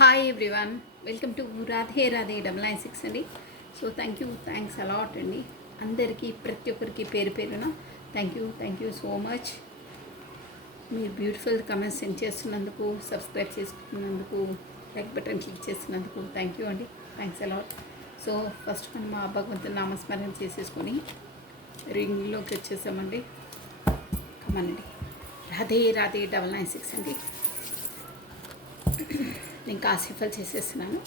Hi everyone, welcome to Radhe Radhe 996 అండి. So thanks a lot అండి. అందరికీ ప్రతి ఒక్కరికి పేరు పేరున థ్యాంక్ యూ సో మచ్. మీరు బ్యూటిఫుల్ కమెంట్స్ సెండ్ చేస్తున్నందుకు, సబ్స్క్రైబ్ చేసుకున్నందుకు, లైక్ బటన్ క్లిక్ చేస్తున్నందుకు థ్యాంక్ యూ అండి. Thanks a lot. సో ఫస్ట్ మనం మా భగవంతుని నామస్మరణ చేసేసుకొని రింగ్లోకి వచ్చేసామండి. కమనండి. రాధే రాధే 996 అండి. నేను కాసేఫల్ చేసేస్తున్నాను.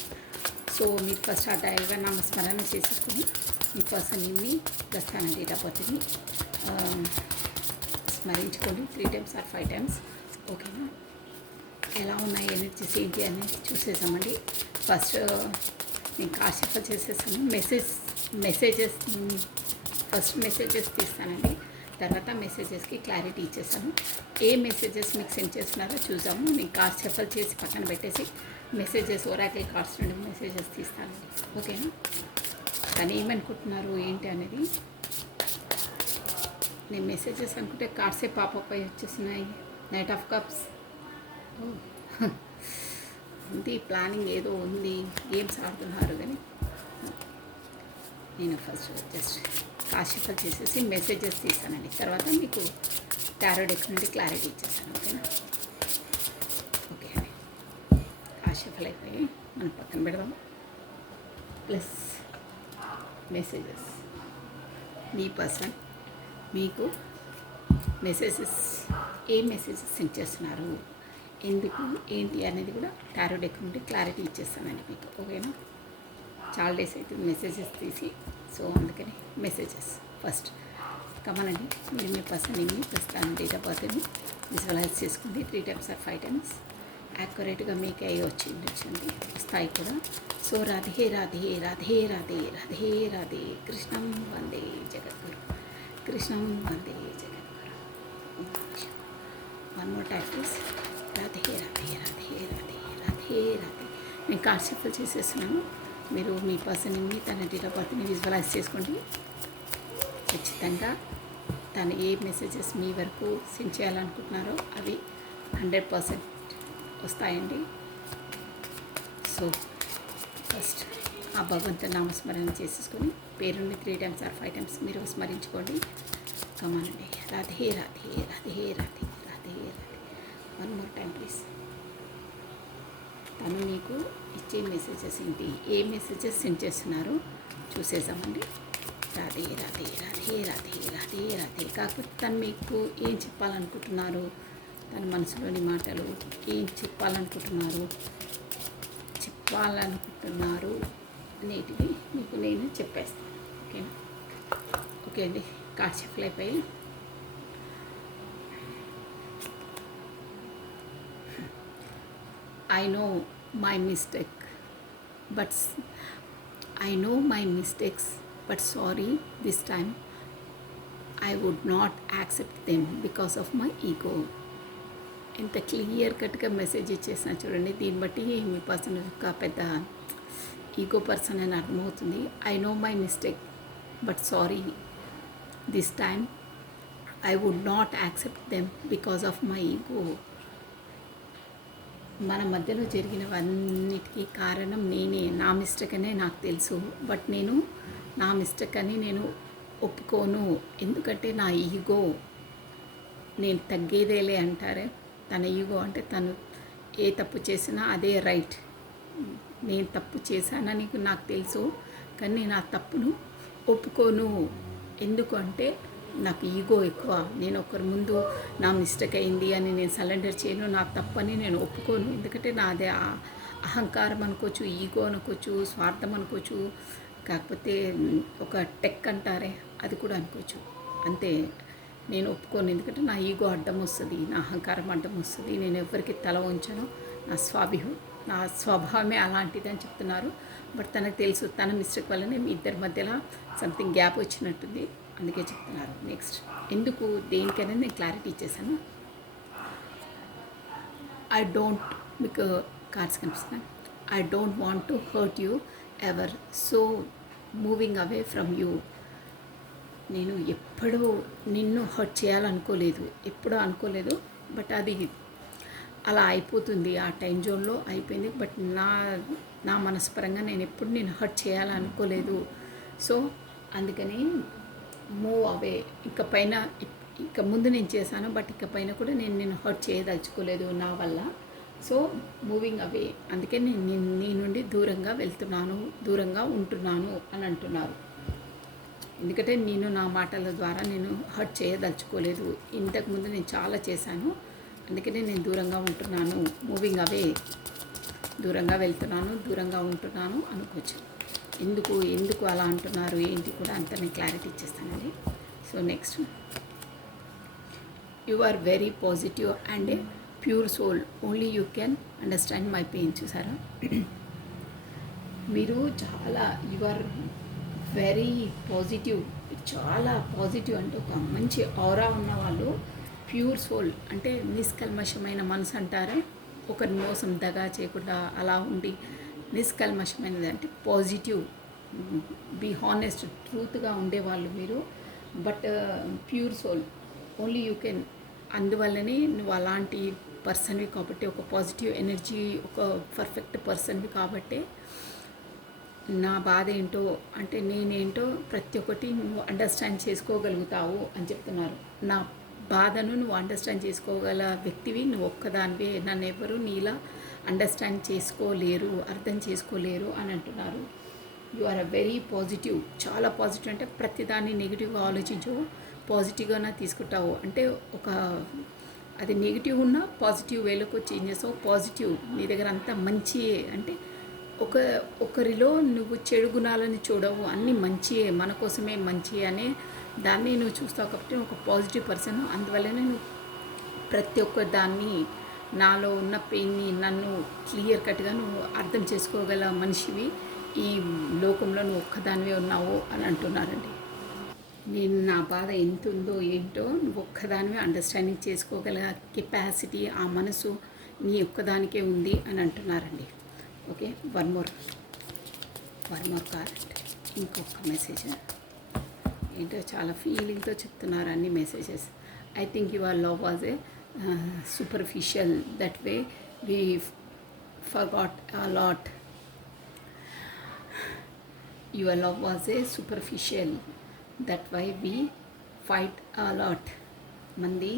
సో మీరు ఫస్ట్ ఆ దైవ నామస్మరణ చేసేసుకుని మీ పర్సన్ నేమ్ని ప్రస్థానం date of బర్త్ని స్మరించుకోండి 3 times or 5 times. ఓకేనా? ఎలా ఉన్నాయి ఎనర్జీస్ ఏంటి అనేది చూసేసామండి. ఫస్ట్ నేను కాసేఫల్ చేసేసాను. ఫస్ట్ మెసేజెస్ తీస్తానండి. తర్వాత మెసేజెస్కి క్లారిటీ ఇచ్చేసాను. ఏ మెసేజెస్ మీకు సెండ్ చేస్తున్నారో చూసాము. నేను కార్డ్స్ షఫల్ చేసి పక్కన పెట్టేసి మెసేజెస్ ఓరాకిల్ కార్డ్స్ నుండి మెసేజెస్ తీస్తానండి. ఓకేనా? కానీ ఏమనుకుంటున్నారు ఏంటి అనేది నేను మెసేజెస్ అనుకుంటే కార్డ్సే పాపప్ అయి వచ్చేసినాయి. నైట్ ఆఫ్ కప్స్ ఉంది, ప్లానింగ్ ఏదో ఉంది, గేమ్స్ ఆడుతున్నారు. కానీ నేను ఫస్ట్ జస్ట్ కాషిఫల్ చేసేసి మెసేజెస్ తీసానండి. తర్వాత మీకు టారో డెక్ నుండి క్లారిటీ ఇచ్చేసాను. ఓకేనా? ఓకే అండి, కాషిఫల్ అయిపోయి మనం పక్కన పెడదాం. ప్లస్ మెసేజెస్, మీ పర్సన్ మీకు మెసేజెస్ ఏ మెసేజెస్ సెండ్ చేస్తున్నారు, ఎందుకు ఏంటి అనేది కూడా టారో డెక్ నుండి క్లారిటీ ఇచ్చేస్తానండి మీకు. ఓకేనా? చాలా డేస్ అయితే మెసేజెస్ తీసి, సో అందుకని మెసేజెస్ ఫస్ట్ కమనండి. మీరు మీ పర్సన్ నేమ్ని ప్రస్తుతాన్ని డేట్ ఆఫ్ బర్త్ని విజువలైజ్ చేసుకుంది 3 times or 5 times. యాక్యురేట్గా మీకు అయ్యి వచ్చింది వస్తాయి కూడా. సో రాధే రాధే రాధే రాధే రాధే రాధే కృష్ణం వందే జగద్గురు, కృష్ణం వందే జగద్గురు. One more time please. Radhe Radhe Radhe Radhe Radhe Radhe. నేను కార్డ్ షఫల్ చేసేస్తున్నాను. మీరు మీ పర్సన్ని తన డేట్ ఆఫ్ బర్త్ని విజువలైజ్ చేసుకోండి. ఖచ్చితంగా తను ఏ మెసేజెస్ మీ వరకు సెండ్ చేయాలనుకుంటున్నారో అవి 100% వస్తాయండి. సో ఫస్ట్ ఆ భగవంతుని నామస్మరణ చేసేసుకొని పేరుని 3 times or 5 times మీరు స్మరించుకోండి. కమానండి. Radhe Radhe Radhe Radhe Radhe Radhe. One more time please. తను మీకు ఇచ్చే మెసేజెస్ ఏంటి, ఏ మెసేజెస్ సెండ్ చేస్తున్నారో చూసేసామండి. రాధే రాధే రాధే రాధే రాధే రాధే. కాకపోతే తను మీకు ఏం చెప్పాలనుకుంటున్నారు, తన మనసులోని మాటలు ఏం చెప్పాలనుకుంటున్నారు అనేటివి మీకు నేను చెప్పేస్తాను. ఓకేనా? ఓకే అండి, కార్డ్ షఫల్ అయిపోయి I know my mistakes, but sorry, this time I would not accept them because of my ego. ఎంత క్లియర్ కట్గా మెసేజ్ ఇచ్చేసిన చూడండి. దీన్ని బట్టి మీ పర్సన్ యొక్క పెద్ద ఈగో పర్సన్ అని అర్థమవుతుంది. I know my mistake, but sorry, this time I would not accept them because of my ego. మన మధ్యలో జరిగినవన్నిటికీ కారణం నేనే. నా మిస్టేక్ అనే నాకు తెలుసు, బట్ నేను నా మిస్టేక్ అని నేను ఒప్పుకోను. ఎందుకంటే నా ఈగో, నేను తగ్గేదేలే అంటారే, తన ఈగో అంటే తను ఏ తప్పు చేసినా అదే రైట్. నేను తప్పు చేశానని నాకు తెలుసు, కానీ నేను ఆ తప్పును ఒప్పుకోను. ఎందుకంటే నాకు ఈగో ఎక్కువ. నేను ఒకరి ముందు నా మిస్టేక్ అయింది అని నేను సరెండర్ చేయను, నా తప్పని నేను ఒప్పుకోను. ఎందుకంటే నాదే అహంకారం అనుకోవచ్చు, ఈగో అనుకోవచ్చు, స్వార్థం అనుకోవచ్చు, కాకపోతే ఒక టెక్ అంటారే అది కూడా అనుకోవచ్చు. అంతే, నేను ఒప్పుకోను. ఎందుకంటే నా ఈగో అడ్డం వస్తుంది, నా అహంకారం అడ్డం వస్తుంది. నేను ఎవరికి తల వంచను. నా స్వభావమే అలాంటిది అని చెప్తున్నారు. బట్ తనకు తెలుసు తన మిస్టేక్ వల్లనే మీ ఇద్దరి మధ్యలో సంథింగ్ గ్యాప్ వచ్చినట్టుంది, అందుకే చెప్తున్నారు. నెక్స్ట్ ఎందుకు దేనికనేది నేను క్లారిటీ ఇచ్చేసాను. ఐ డోంట్, మీకు కార్డ్స్ కనిపిస్తున్నాయి. I don't want to hurt you ever, so moving away from you. నేను ఎప్పుడూ నిన్ను హర్ట్ చేయాలనుకోలేదు, ఎప్పుడూ అనుకోలేదు. బట్ అది అలా అయిపోతుంది, ఆ టైం జోన్లో అయిపోయింది. బట్ నా మనస్పరంగా నేను హర్ట్ చేయాలనుకోలేదు. సో అందుకని మూవ్ అవే. ఇక పైన ఇక ముందు నేను చేశాను, బట్ ఇక పైన కూడా నేను హర్ట్ చేయదలుచుకోలేదు నా వల్ల. So moving away. అందుకే నేను నీ నుండి దూరంగా వెళ్తున్నాను, దూరంగా ఉంటున్నాను అని అంటున్నారు. ఎందుకంటే నేను నా మాటల ద్వారా నేను హర్ట్ చేయదలుచుకోలేదు. ఇంతకుముందు నేను చాలా చేశాను, అందుకనే నేను దూరంగా ఉంటున్నాను, మూవింగ్ అవే, దూరంగా వెళ్తున్నాను, దూరంగా ఉంటున్నాను అనుకోవచ్చు. ఎందుకు అలా అంటున్నారు ఏంటి కూడా అంతా నేను క్లారిటీ ఇచ్చేస్తానండి. So next, you are very positive and a pure soul, only you can understand my pain. చూసారా, మీరు చాలా యు ఆర్ వెరీ పాజిటివ్, చాలా పాజిటివ్. అంటే ఒక మంచి ఆరా ఉన్నవాళ్ళు, ప్యూర్ సోల్ అంటే నిష్కల్మషమైన మనసు అంటారే, ఒకరి మోసం దగా చేయకుండా అలా ఉండి నిష్కల్మషమైనది అంటే పాజిటివ్, బీ హానెస్ట్, ట్రూత్గా ఉండేవాళ్ళు మీరు. But pure soul, only you can. అందువల్లనే నువ్వు అలాంటి పర్సన్వి కాబట్టి, ఒక పాజిటివ్ ఎనర్జీ, ఒక పర్ఫెక్ట్ పర్సన్వి కాబట్టి నా బాధ ఏంటో అంటే నేనేంటో ప్రతి ఒక్కటి నువ్వు అండర్స్టాండ్ చేసుకోగలుగుతావు అని చెప్తున్నారు. నా బాధను నువ్వు అండర్స్టాండ్ చేసుకోగల వ్యక్తివి నువ్వు ఒక్కదానివే, నన్ను ఎవరు నీలా అండర్స్టాండ్ చేసుకోలేరు, అర్థం చేసుకోలేరు అని అంటున్నారు. You are a very positive, చాలా పాజిటివ్. అంటే ప్రతిదాన్ని నెగిటివ్గా ఆలోచించు, పాజిటివ్గానే తీసుకుంటావు. అంటే ఒక అది నెగిటివ్ ఉన్నా పాజిటివ్ వేలోకి చేంజ్ చేస్తావు. పాజిటివ్, నీ దగ్గర అంతా మంచియే. అంటే ఒకరిలో నువ్వు చెడు గుణాలని చూడవు, అన్నీ మంచియే, మన కోసమే మంచి అనే దాన్ని నువ్వు చూస్తావు. కాబట్టి ఒక పాజిటివ్ పర్సన్. అందువల్లనే నువ్వు ప్రతి ఒక్క దాన్ని, నాలో ఉన్న పెయిన్ని నన్ను క్లియర్ కట్గా నువ్వు అర్థం చేసుకోగల మనిషివి ఈ లోకంలో, నువ్వు ఒక్కదానివే ఉన్నావు అని అంటున్నారండి. నేను నా బాధ ఎంత ఉందో ఏంటో నువ్వు ఒక్కదానివే అండర్స్టాండింగ్ చేసుకోగల కెపాసిటీ, ఆ మనసు నీ ఒక్కదానికే ఉంది అని అంటున్నారండి. Okay, one more card. ఇంకొక మెసేజ్ ఏంటో చాలా ఫీలింగ్తో చెప్తున్నారు అన్ని messages. I think your love was a superficial, that way we forgot a lot. Your love was a superficial, that why we fight a lot. మంది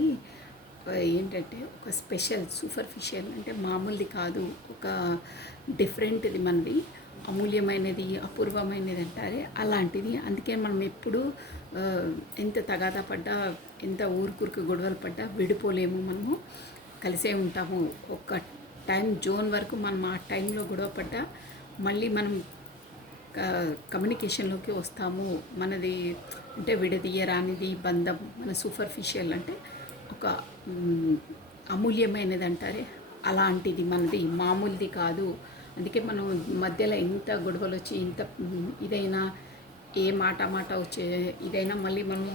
ఏంటంటే ఒక స్పెషల్, సూపర్ఫిషియల్ అంటే మామూలుది కాదు, ఒక డిఫరెంట్ది, మనది అమూల్యమైనది, అపూర్వమైనది అంటారే అలాంటిది. అందుకే మనం ఎప్పుడు ఎంత తగాదా పడ్డా, ఎంత ఊరుకురికి గొడవలు పడ్డా విడిపోలేము, మనము కలిసే ఉంటాము. ఒక టైం జోన్ వరకు మనం ఆ టైంలో గొడవ పడ్డా మళ్ళీ మనం కమ్యూనికేషన్లోకి వస్తాము. మనది అంటే విడదీయరానిది బంధం, మన సూపర్ఫిషియల్ అంటే ఒక అమూల్యమైనది అంటారే అలాంటిది మనది, మామూలుది కాదు. అందుకే మనం మధ్యలో ఎంత గొడవలు వచ్చి ఇంత ఇదైనా, ఏ మాట వచ్చే ఇదైనా మళ్ళీ మనం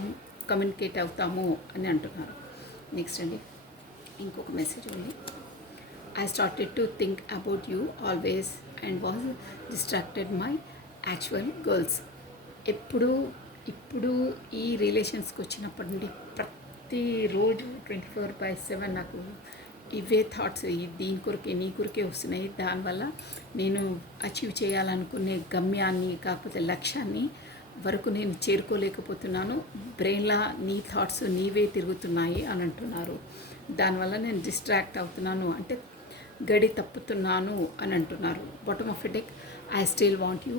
కమ్యూనికేట్ అవుతాము అని అంటున్నారు. నెక్స్ట్ అండి, ఇంకొక మెసేజ్ ఉంది. I started to think about you always and was distracted my actual girls. ఇప్పుడు ఈ రిలేషన్స్కి వచ్చినప్పటి నుండి ప్రతిరోజు 24/7 నాకు ఇవే థాట్స్, దీని కొరకే, నీ కొరకే వస్తున్నాయి. దానివల్ల నేను అచీవ్ చేయాలనుకునే గమ్యాన్ని, కాకపోతే లక్ష్యాన్ని వరకు నేను చేరుకోలేకపోతున్నాను. బ్రెయిన్లా నీ థాట్స్ నీవే తిరుగుతున్నాయి అని అంటున్నారు. దానివల్ల నేను డిస్ట్రాక్ట్ అవుతున్నాను, అంటే గడి తప్పుతున్నాను అని అంటున్నారు. Bottom of a deck, I still want you,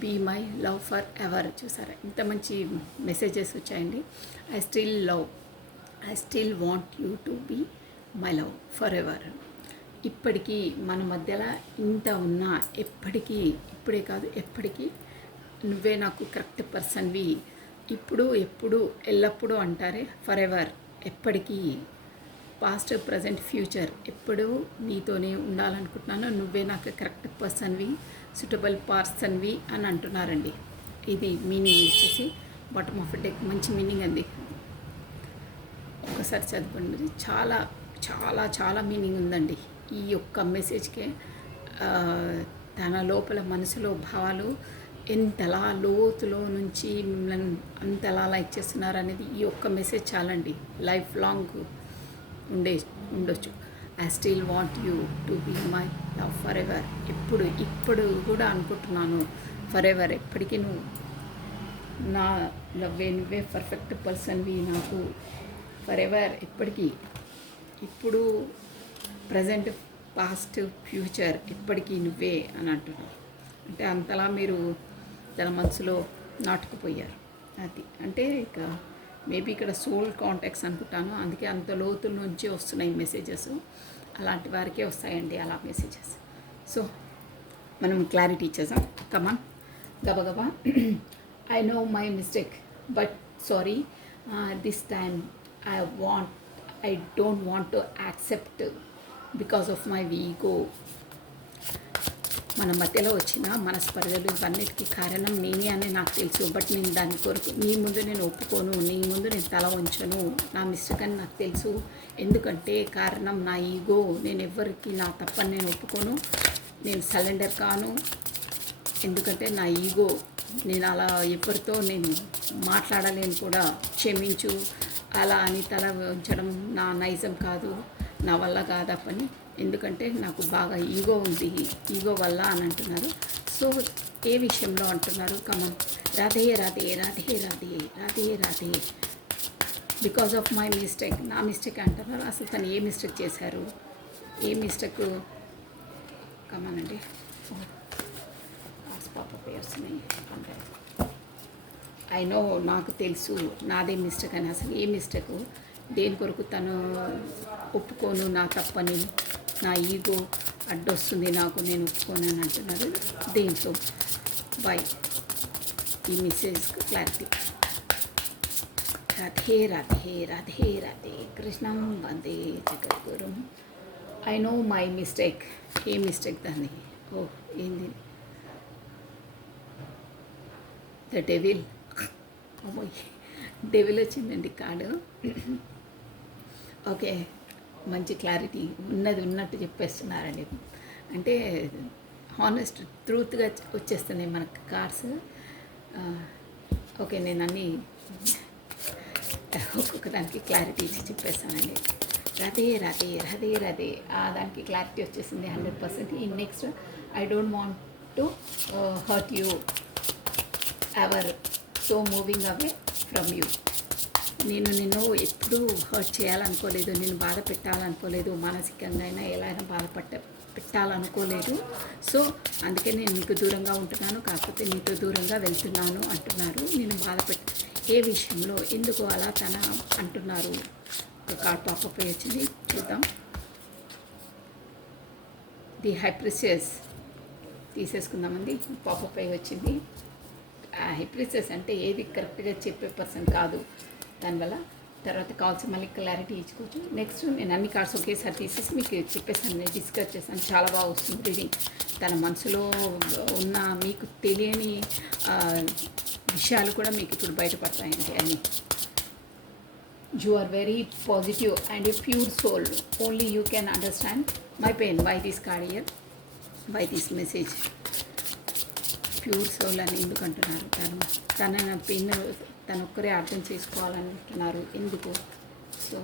be my love forever. చూసారా ఇంత మంచి మెసేజెస్ వచ్చాయండి. I still want you to be my love forever. ఇప్పటికీ మన మధ్యలో ఇంత ఉన్నా, ఇప్పుడే కాదు ఎప్పటికీ నువ్వే నాకు కరెక్ట్ పర్సన్వి. ఇప్పుడు, ఎప్పుడు, ఎల్లప్పుడూ అంటారే, ఫర్ ఎవర్, ఎప్పటికీ, పాస్ట్, ప్రజెంట్, ఫ్యూచర్, ఎప్పుడూ నీతోనే ఉండాలనుకుంటున్నాను. నువ్వే నాకు కరెక్ట్ పర్సన్వి, సూటబుల్ పర్సన్వి అని అంటున్నారండి. ఇది మీనింగ్ వచ్చేసి బాటమ్ ఆఫ్ డెక్. మంచి మీనింగ్ అండి, ఒకసారి చదువుకోండి. చాలా చాలా చాలా మీనింగ్ ఉందండి ఈ యొక్క మెసేజ్కే. తన లోపల మనసులో భావాలు ఎంతలా లోతులో నుంచి మిమ్మల్ని అంతలా లైక్ చేస్తున్నారు అనేది ఈ ఒక్క మెసేజ్ చాలండి, లైఫ్ లాంగ్ ఉండొచ్చు. I still want you to be my love forever. ఇప్పుడు కూడా అనుకుంటున్నాను, ఫర్ ఎవర్, ఎప్పటికీ నువ్వు నా లవ్వే, నువ్వే పర్ఫెక్ట్ పర్సన్వి నాకు ఫర్ ఎవర్, ఎప్పటికీ. ఇప్పుడు ప్రజెంట్, పాస్ట్, ఫ్యూచర్, ఎప్పటికీ నువ్వే అని అంటున్నాను. అంటే అంతలా మీరు తన మనసులో నాటుకుపోయారు. అది అంటే ఇక మేబీ ఇక్కడ సోల్ కాంటాక్ట్స్ అనుకుంటాను, అందుకే అంత లోతుల నుంచి వస్తున్నాయి మెసేజెస్. అలాంటి వారికే వస్తాయండి అలా మెసేజెస్. సో మనం క్లారిటీ ఇచ్చేసాం. కమాన్, గబగబా. I know my mistake, but sorry, this time I don't want to accept because of my ego. మన మధ్యలో వచ్చిన మనస్పర్ధలు ఇవన్నిటికీ కారణం నేనే అని నాకు తెలుసు. బట్ నేను దాని కొరకు నీ ముందు నేను ఒప్పుకోను, నీ ముందు నేను తల వంచను. నా మిస్టేక్ అని నాకు తెలుసు. ఎందుకంటే కారణం నా ఈగో. నేను ఎవ్వరికి నా తప్పని నేను ఒప్పుకోను, నేను సరెండర్ కాను. ఎందుకంటే నా ఈగో. నేను అలా ఎవరితో నేను మాట్లాడలేను కూడా. క్షమించు అలా అని తల వంచడం నా నైజం కాదు, నా వల్ల కాదా పని. ఎందుకంటే నాకు బాగా ఈగో ఉంది, ఈగో వల్ల అని అంటున్నారు. సో ఏ విషయంలో అంటున్నారు? Come on, Radhe Radhe Radhe Radhe Radhe Radhe. Because of my mistake, నా మిస్టేక్ అంటున్నారు. అసలు తను ఏ మిస్టేక్ చేశారు? ఏ మిస్టేక్? కమన్ అండి. పాప పేర్స్ అంటే ఐ నో, నాకు తెలుసు నాదే మిస్టేక్ అని. అసలు ఏ మిస్టేక్? దేని కొరకు తను ఒప్పుకోను నా తప్పని, నా ఈగో అడ్డొస్తుంది నాకు, నేను ఒప్పుకోను అని అంటున్నారు. దేంతో? బై ఈ మెసేజ్కి క్లారిటీ. రాధే రాధే రాధే రాధే కృష్ణం వందే జగద్గురుం. I know my mistake. A mistake దాన్ని? ఓ ఏంది? The devil. అమ్మోయ్, డెవిల్ వచ్చిందండి కార్డు. ఓకే, మంచి క్లారిటీ ఉన్నది ఉన్నట్టు చెప్పేస్తున్నారండి. అంటే హానెస్ట్ ట్రూత్గా వచ్చేస్తున్నాయి మనకు కార్డ్స్. ఓకే, నేను అన్నీ ఒక్కొక్క దానికి క్లారిటీ ఇచ్చి చెప్పేస్తానండి. రాధే రాధే రాధే రాధే, దానికి క్లారిటీ వచ్చేసింది 100%. ఈ next, I don't want to hurt you ever, so moving away from you. నేను నిన్ను ఎప్పుడూ హర్ట్ చేయాలనుకోలేదు, నేను బాధ పెట్టాలనుకోలేదు, మానసికంగా అయినా ఎలా అయినా పెట్టాలనుకోలేదు. సో అందుకే నేను నీకు దూరంగా ఉంటున్నాను, కాకపోతే నీతో దూరంగా వెళ్తున్నాను అంటున్నారు. నేను ఏ విషయంలో, ఎందుకు అలా తన అంటున్నారు? ఒక కార్డ్ పాపప్ వచ్చింది, చూద్దాం. ది హైప్రిసెస్ తీసేసుకుందామండి. పాపప్ వచ్చింది. హైప్రిసెస్ అంటే ఏది కరెక్ట్గా చెప్పే పర్సన్ కాదు, దానివల్ల తర్వాత కాల్స్ మళ్ళీ క్లారిటీ ఇచ్చుకోవచ్చు. నెక్స్ట్ నేను అన్ని కార్డ్స్ ఒకేసారి తీసేసి మీకు చెప్పేసాను, నేను డిస్కస్ చేశాను. చాలా బాగా వస్తుంది రీడింగ్. తన మనసులో ఉన్న మీకు తెలియని విషయాలు కూడా మీకు ఇప్పుడు బయటపడతాయండి అన్నీ. You are very positive and a pure soul. Only you can understand my pain. Why this card here, why this message. Pure soul అని ఎందుకు అంటున్నారు? తన పెయిన్ తనొక్కరే అర్థం చేసుకోవాలంటున్నారు. ఎందుకు? సో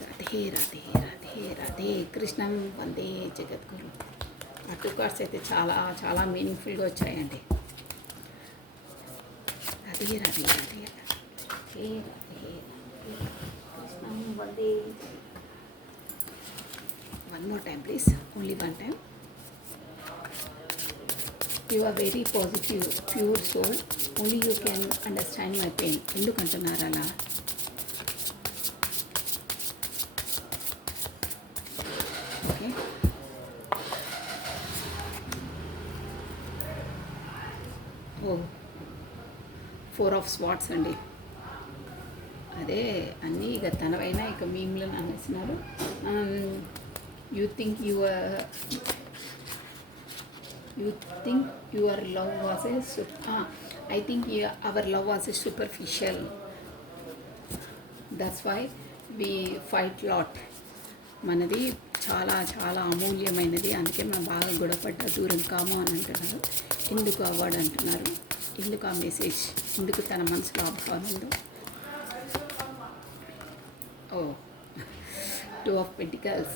రాధే రాధే రాధే రాధే కృష్ణం వందే జగద్గురు. ఆ 2 కార్డ్స్ అయితే చాలా చాలా మీనింగ్ఫుల్గా వచ్చాయండి. రాధే రాధే రాధే రాధే రాధే కృష్ణం వందే. One more time please, only one time. You are very positive, pure soul. Only you can understand my pain. ఎందుకంటున్నారు అలా? ఓకే, ఓ 4 ఆఫ్ స్వాట్స్ అండి. అదే అన్నీ ఇక తనవైనా ఇక మీమ్లను అనేసినారు. You think your love was I think our love was superficial. That's why we fight lot. మనది చాలా చాలా అమూల్యమైనది, అందుకే మనం బాగా గొడవపడ్డ దూరం కాము అని అంటున్నారు. ఎందుకు అవార్డు అంటున్నారు? ఎందుకు ఆ మెసేజ్? ఎందుకు తన మనసులో ఆ భావం ఉందో? ఓ Two of Pentacles.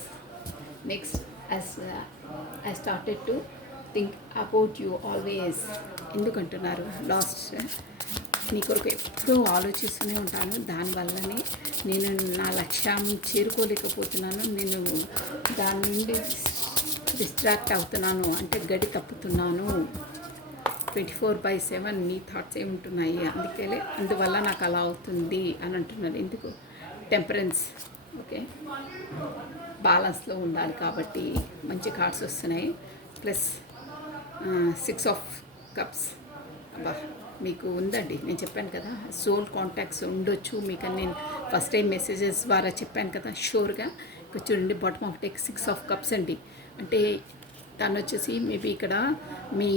Next, as I started to think about you always. ఎందుకంటున్నారు లాస్ట్ నీ కొరకు ఎప్పుడూ ఆలోచిస్తూనే ఉంటాను, దానివల్లనే నేను నా లక్ష్యం చేరుకోలేకపోతున్నాను, నేను దాని నుండి డిస్ట్రాక్ట్ అవుతున్నాను, అంటే గడి తప్పుతున్నాను. 24/7 నీ థాట్స్ ఏముంటున్నాయి, అందువల్ల నాకు అలా అవుతుంది అని అంటున్నారు. ఎందుకు? టెంపరెన్స్. ఓకే, బ్యాలెన్స్లో ఉండాలి కాబట్టి మంచి కార్డ్స్ వస్తున్నాయి. Plus 6 of cups. అబ్బా, మీకు ఉందండి, నేను చెప్పాను కదా సోల్ కాంటాక్ట్స్ ఉండొచ్చు మీకు అని. నేను ఫస్ట్ టైం మెసేజెస్ ద్వారా చెప్పాను కదా షూర్గా. ఇక్కడ చూడండి, bottom of deck 6 of cups అండి. అంటే తను వచ్చేసి మేబీ ఇక్కడ మీ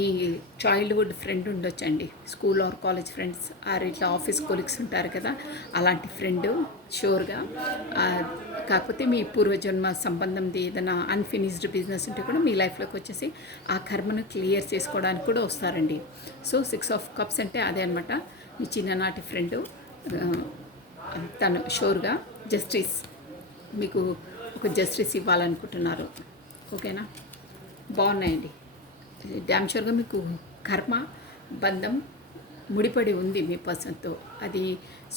చైల్డ్హుడ్ ఫ్రెండ్ ఉండొచ్చండి, school or college friends or ఇట్లా ఆఫీస్ కొలీగ్స్ ఉంటారు కదా, అలాంటి ఫ్రెండ్ షూర్గా. కాకపోతే మీ పూర్వజన్మ సంబంధంది ఏదైనా అన్ఫినిష్డ్ బిజినెస్ ఉంటే కూడా మీ లైఫ్లోకి వచ్చేసి ఆ కర్మను క్లియర్ చేసుకోవడానికి కూడా వస్తారండి. సో 6 ఆఫ్ కప్స్ అంటే అదే అనమాట, మీ చిన్ననాటి ఫ్రెండ్. తను షూర్గా జస్టిస్, మీకు ఒక జస్టిస్ ఇవ్వాలనుకుంటున్నారు. ఓకేనా, బాగున్నాయండి. డ్యామ్ షూర్గా మీకు కర్మ బంధం ముడిపడి ఉంది మీ పర్సన్తో. అది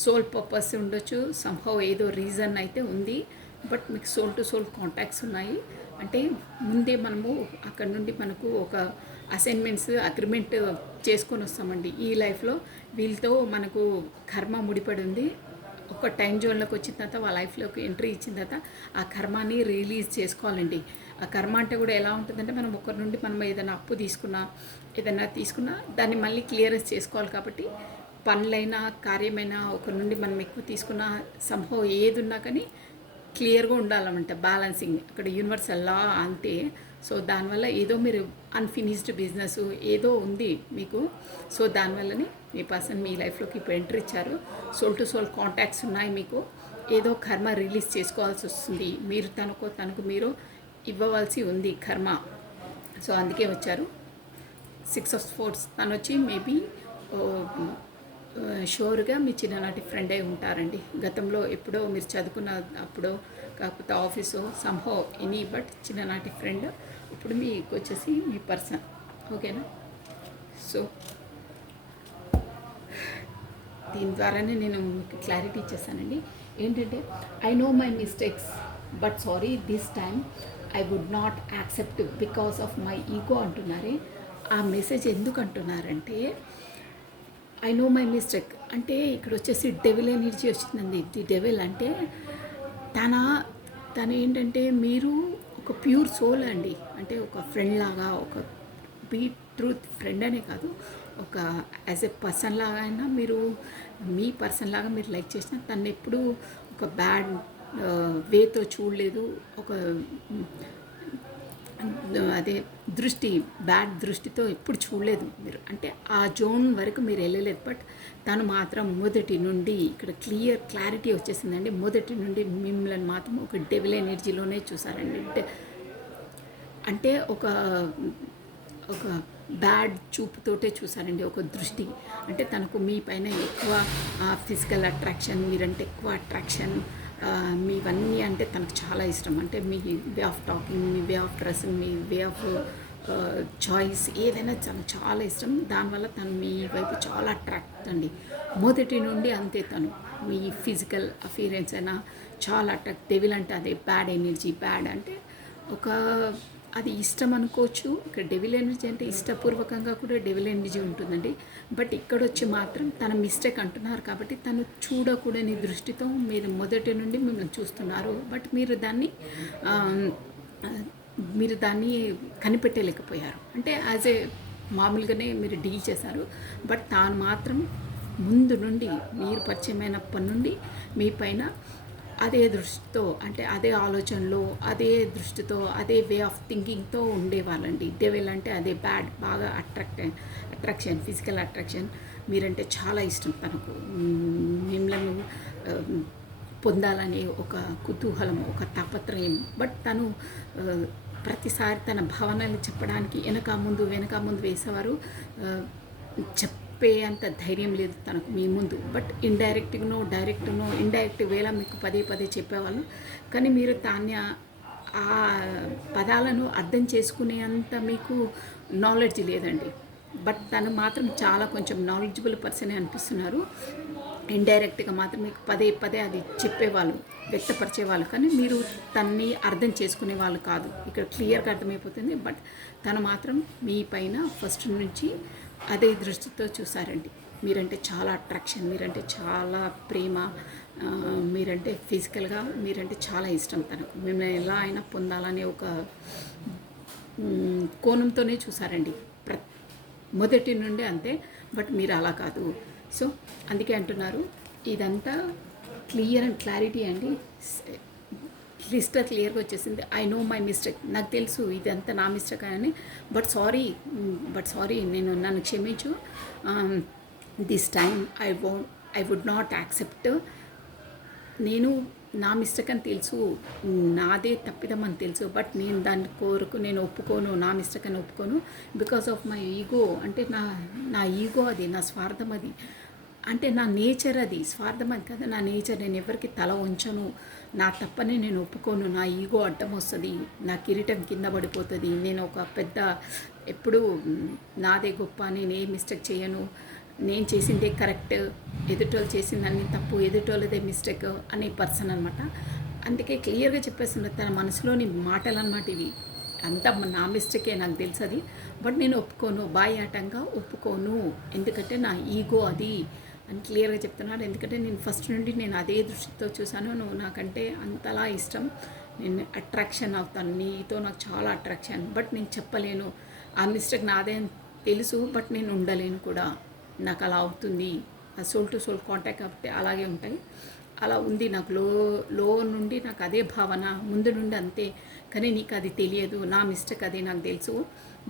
సోల్ పర్పస్ ఉండొచ్చు, సంహవ్ ఏదో రీజన్ అయితే ఉంది. బట్ మీకు సోల్ టు సోల్ కాంటాక్ట్స్ ఉన్నాయి. అంటే ముందే మనము అక్కడ నుండి మనకు ఒక అసైన్మెంట్స్ అగ్రిమెంట్ చేసుకొని వస్తామండి. ఈ లైఫ్లో వీళ్ళతో మనకు కర్మ ముడిపడి ఉంది. ఒక టైం జోన్లోకి వచ్చిన తర్వాత వాళ్ళ లైఫ్లోకి ఎంట్రీ ఇచ్చిన తర్వాత ఆ కర్మాని రిలీజ్ చేసుకోవాలండి. ఆ కర్మ అంటే కూడా ఎలా ఉంటుందంటే, మనం ఒకరి నుండి మనం ఏదైనా అప్పు తీసుకున్నా దాన్ని మళ్ళీ క్లియరెన్స్ చేసుకోవాలి. కాబట్టి పనులైనా కార్యమైనా ఒకరి నుండి మనం ఎక్కువ తీసుకున్న సంభవం ఏది ఉన్నా కానీ క్లియర్గా ఉండాలన్నమాట. బ్యాలెన్సింగ్ అక్కడ యూనివర్సల్ లా అంతే. సో దానివల్ల ఏదో మీరు అన్ఫినిష్డ్ బిజినెస్ ఏదో ఉంది మీకు. సో దానివల్లనే మీ పర్సన్ మీ లైఫ్లోకి ఇప్పుడు ఎంట్రీ ఇచ్చారు. సోల్ టు సోల్ కాంటాక్ట్స్ ఉన్నాయి మీకు. ఏదో కర్మ రిలీజ్ చేసుకోవాల్సి వస్తుంది, మీరు తనకు మీరు ఇవ్వవలసి ఉంది కర్మ. సో అందుకే వచ్చారు. 6 ఆఫ్ స్పోర్ట్స్. తను వచ్చి మేబీ షూర్గా మీ చిన్ననాటి ఫ్రెండ్ అయి ఉంటారండి. గతంలో ఎప్పుడో మీరు చదువుకున్న అప్పుడో, కాకపోతే ఆఫీసో సంహవ్ ఎనీ, బట్ చిన్ననాటి ఫ్రెండ్ ఇప్పుడు మీకు వచ్చేసి మీ పర్సన్. ఓకేనా, సో దీని ద్వారానే నేను మీకు క్లారిటీ ఇచ్చేసానండి. ఏంటంటే, I know my mistakes but sorry this time I would not accept because of my ego అంటున్నారే. ఆ మెసేజ్ ఎందుకు అంటున్నారంటే, ఐ నో మై మిస్టేక్ అంటే ఇక్కడ వచ్చేసి డెవిల్ ఎనర్జీ వచ్చిందండి. ది డెవిల్ అంటే తన ఏంటంటే, మీరు ఒక ప్యూర్ సోల్ అండి. అంటే ఒక ఫ్రెండ్ లాగా, ఒక బీట్ ట్రూత్ ఫ్రెండ్ అనే కాదు, ఒక యాజ్ ఎ పర్సన్ లాగా అయినా మీరు మీ పర్సన్ లాగా మీరు లైక్ చేసిన తను ఎప్పుడూ ఒక బ్యాడ్ వేతో చూడలేదు. ఒక అదే బ్యాడ్ దృష్టితో ఎప్పుడు చూడలేదు మీరు. అంటే ఆ జోన్ వరకు మీరు వెళ్ళలేదు. బట్ తను మాత్రం మొదటి నుండి ఇక్కడ క్లారిటీ వచ్చేసిందండి. మొదటి నుండి మిమ్మల్ని మాత్రం ఒక డెవిల్ ఎనర్జీలోనే చూసారండి. అంటే ఒక బ్యాడ్ చూపుతోటే చూసారండి, ఒక దృష్టి. అంటే తనకు మీ పైన ఎక్కువ ఫిజికల్ అట్రాక్షన్, మీరంటే ఎక్కువ అట్రాక్షన్, మీవన్నీ అంటే తనకు చాలా ఇష్టం. అంటే మీ వే ఆఫ్ టాకింగ్, మీ వే ఆఫ్ డ్రెస్సింగ్, మీ వే ఆఫ్ చాయిస్ ఏదైనా తనకు చాలా ఇష్టం. దానివల్ల తను మీ వైపు చాలా అట్రాక్ట్ అండి. మొదటి నుండి అంతే. తను మీ ఫిజికల్ అఫియరెన్స్ అయినా చాలా అట్రాక్ట్. డెవిల్ అంటే అదే బ్యాడ్ ఎనర్జీ. బ్యాడ్ అంటే ఒక అది ఇష్టం అనుకోవచ్చు. ఇక్కడ డెవిల్ ఎనర్జీ అంటే ఇష్టపూర్వకంగా కూడా డెవిల్ ఎనర్జీ ఉంటుందండి. బట్ ఇక్కడ వచ్చి మాత్రం తన మిస్టేక్ అంటున్నారు కాబట్టి తను చూడకూడని దృష్టితో మీరు మొదటి నుండి మిమ్మల్ని చూస్తున్నారు. బట్ మీరు దాన్ని కనిపెట్టలేకపోయారు. అంటే యాజ్ ఏ మామూలుగానే మీరు డీల్ చేశారు. బట్ తాను మాత్రం ముందు నుండి మీరు పరిచయమైనప్పటి నుండి మీ పైన అదే దృష్టితో, అంటే అదే ఆలోచనలో, అదే దృష్టితో, అదే వే ఆఫ్ థింకింగ్తో ఉండేవాళ్ళండి. డెవిల్ అంటే అదే బ్యాడ్, బాగా అట్రాక్షన్, ఫిజికల్ అట్రాక్షన్. మీరంటే చాలా ఇష్టం తనకు. మిమ్మల్ని పొందాలని ఒక కుతూహలం, ఒక తాపత్రయం. బట్ తను ప్రతిసారి తన భావనలు చెప్పడానికి వెనక ముందు వేసేవారు. చెప్పే అంత ధైర్యం లేదు తనకు మీ ముందు. బట్ డైరెక్ట్‌గానో, ఇండైరెక్ట్ వేలా మీకు పదే పదే చెప్పేవాళ్ళు. కానీ మీరు ఆ పదాలను అర్థం చేసుకునే అంత మీకు నాలెడ్జ్ లేదండి. బట్ తను మాత్రం చాలా కొంచెం నాలెడ్జబుల్ పర్సనే అనిపిస్తున్నారు. ఇండైరెక్ట్గా మాత్రం మీకు పదే పదే అది చెప్పేవాళ్ళు, వ్యక్తపరిచేవాళ్ళు. కానీ మీరు తన్ని అర్థం చేసుకునే వాళ్ళు కాదు. ఇక్కడ క్లియర్గా అర్థమైపోతుంది. బట్ తను మాత్రం మీ పైన ఫస్ట్ నుంచి అదే దృష్టితో చూసారండి. మీరంటే చాలా అట్రాక్షన్, మీరంటే చాలా ప్రేమ, మీరంటే ఫిజికల్గా మీరంటే చాలా ఇష్టం తనకు. మిమ్మల్ని ఎలా అయినా పొందాలనే ఒక కోణంతోనే చూసారండి. మొదటి నుండి అంతే. బట్ మీరు అలా కాదు. సో అందుకే అంటున్నారు ఇదంతా క్లియర్ అండ్ క్లారిటీ అండి. క్లిస్టర్ క్లియర్గా వచ్చేసింది. ఐ నో మై మిస్టేక్, నాకు తెలుసు ఇదంతా నా మిస్టేక్ అని. బట్ సారీ నన్ను క్షమించు. This time I would not accept. నేను నా మిస్టేక్ అని తెలుసు, నాదే తప్పిదమని తెలుసు. బట్ నేను దాని కోరకు నేను ఒప్పుకోను, నా మిస్టేక్ అని ఒప్పుకోను. Because of my ego. అంటే నా ఈగో అది, నా స్వార్థం అది, అంటే నా నేచర్ అది. స్వార్థం అది కదా నా నేచర్. నేను ఎవరికి తల ఉంచను, నా తప్పని నేను ఒప్పుకోను. నా ఈగో అడ్డం వస్తుంది, నా కిరీటం కింద పడిపోతుంది. నేను ఒక పెద్ద ఎప్పుడు నాదే గొప్ప, నేను ఏ మిస్టేక్ చేయను, నేను చేసిందే కరెక్ట్, ఎదుటోళ్ళు చేసిందన్నీ తప్పు, ఎదుటోళ్ళదే మిస్టేక్ అనే పర్సన్ అనమాట. అందుకే క్లియర్గా చెప్పేస్తున్నారు తన మనసులోని మాటలు అన్నమాట ఇవి. అంతా నా మిస్టేకే, నాకు తెలుసు అది. బట్ నేను ఒప్పుకోను, బాయాటంగా ఒప్పుకోను. ఎందుకంటే నా ఈగో అది అని క్లియర్గా చెప్తున్నాడు. ఎందుకంటే నేను ఫస్ట్ నుండి నేను అదే దృష్టితో చూశాను. నువ్వు నాకంటే అంతలా ఇష్టం, నేను అట్రాక్షన్ అవుతాను, నీతో నాకు చాలా అట్రాక్షన్. బట్ నేను చెప్పలేను, ఆ మిస్టేక్ నాదే అని తెలుసు. బట్ నేను ఉండలేను కూడా, నాకు అలా అవుతుంది. ఆ సోల్ టు సోల్ కాంటాక్ట్ కాబట్టి అలాగే ఉంటాయి. అలా ఉంది నాకు లో నుండి నాకు అదే భావన ముందు నుండి అంతే. కానీ నీకు అది తెలియదు, నా మిస్టేక్ అది నాకు తెలుసు.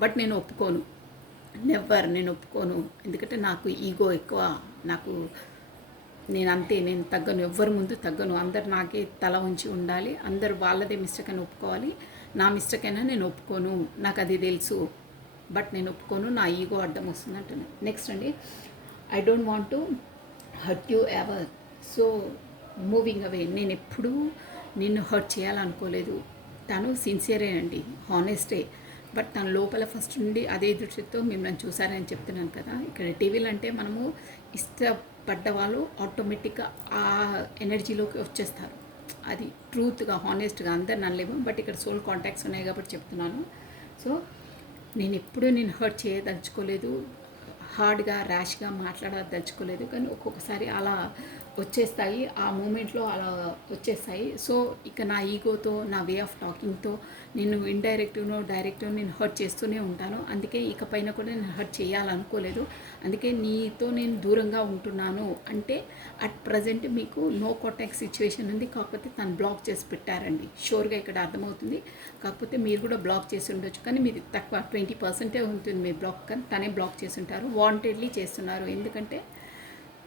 బట్ నేను ఒప్పుకోను, నేను ఒప్పుకోను. ఎందుకంటే నాకు ఈగో ఎక్కువ, నేను అంతే, నేను తగ్గను, ఎవ్వరి ముందు తగ్గను. అందరు నాకే తల ఉంచి ఉండాలి, అందరు వాళ్ళదే మిస్టేక్ అని ఒప్పుకోవాలి. నా మిస్టేక్ అయినా నేను ఒప్పుకోను, నాకు అది తెలుసు. బట్ నేను ఒప్పుకోను, నా ఈగో అడ్డం వస్తుంది అంటున్నాను. నెక్స్ట్ అండి, I don't want to hurt you ever, so moving away. నేను ఎప్పుడూ నిన్ను హర్ట్ చేయాలనుకోలేదు. తను సిన్సియరేనండి, హానెస్టే. బట్ తన లోపల ఫస్ట్ నుండి అదే దృష్టితో మిమ్మల్ని చూసారని చెప్తున్నాను కదా. ఇక్కడ టీవీలు అంటే మనము ఇష్టపడ్డ వాళ్ళు ఆటోమేటిక్గా ఆ ఎనర్జీలోకి వచ్చేస్తారు. అది ట్రూత్గా, హానెస్ట్గా అందరు నన్నలేము. బట్ ఇక్కడ సోల్ కాంటాక్ట్స్ ఉన్నాయి కాబట్టి చెప్తున్నాను. సో నేను ఎప్పుడూ నేను హర్ట్ చేయదలుచుకోలేదు, హార్డ్గా ర్యాష్గా మాట్లాడదలుచుకోలేదు. కానీ ఒక్కొక్కసారి అలా వచ్చేస్తాయి, ఆ మూమెంట్లో అలా వచ్చేస్తాయి. సో ఇక నా ఈగోతో, నా వే ఆఫ్ టాకింగ్తో నేను ఇండైరెక్ట్నో డైరెక్ట్నో నేను హర్ట్ చేస్తూనే ఉంటాను. అందుకే ఇక పైన కూడా నేను హర్ట్ చేయాలనుకోలేదు. అందుకే నీతో నేను దూరంగా ఉంటున్నాను. అంటే అట్ ప్రజెంట్ మీకు నో కాంటాక్ట్ సిచ్యువేషన్ ఉంది. కాకపోతే తను బ్లాక్ చేసి పెట్టారండి, షూర్గా ఇక్కడ అర్థమవుతుంది. కాకపోతే మీరు కూడా బ్లాక్ చేసి ఉండొచ్చు, కానీ మీరు తక్కువ 20% ఉంటుంది మీ బ్లాక్. కానీ తనే బ్లాక్ చేసి ఉంటారు, వాంటెడ్లీ చేస్తున్నారు. ఎందుకంటే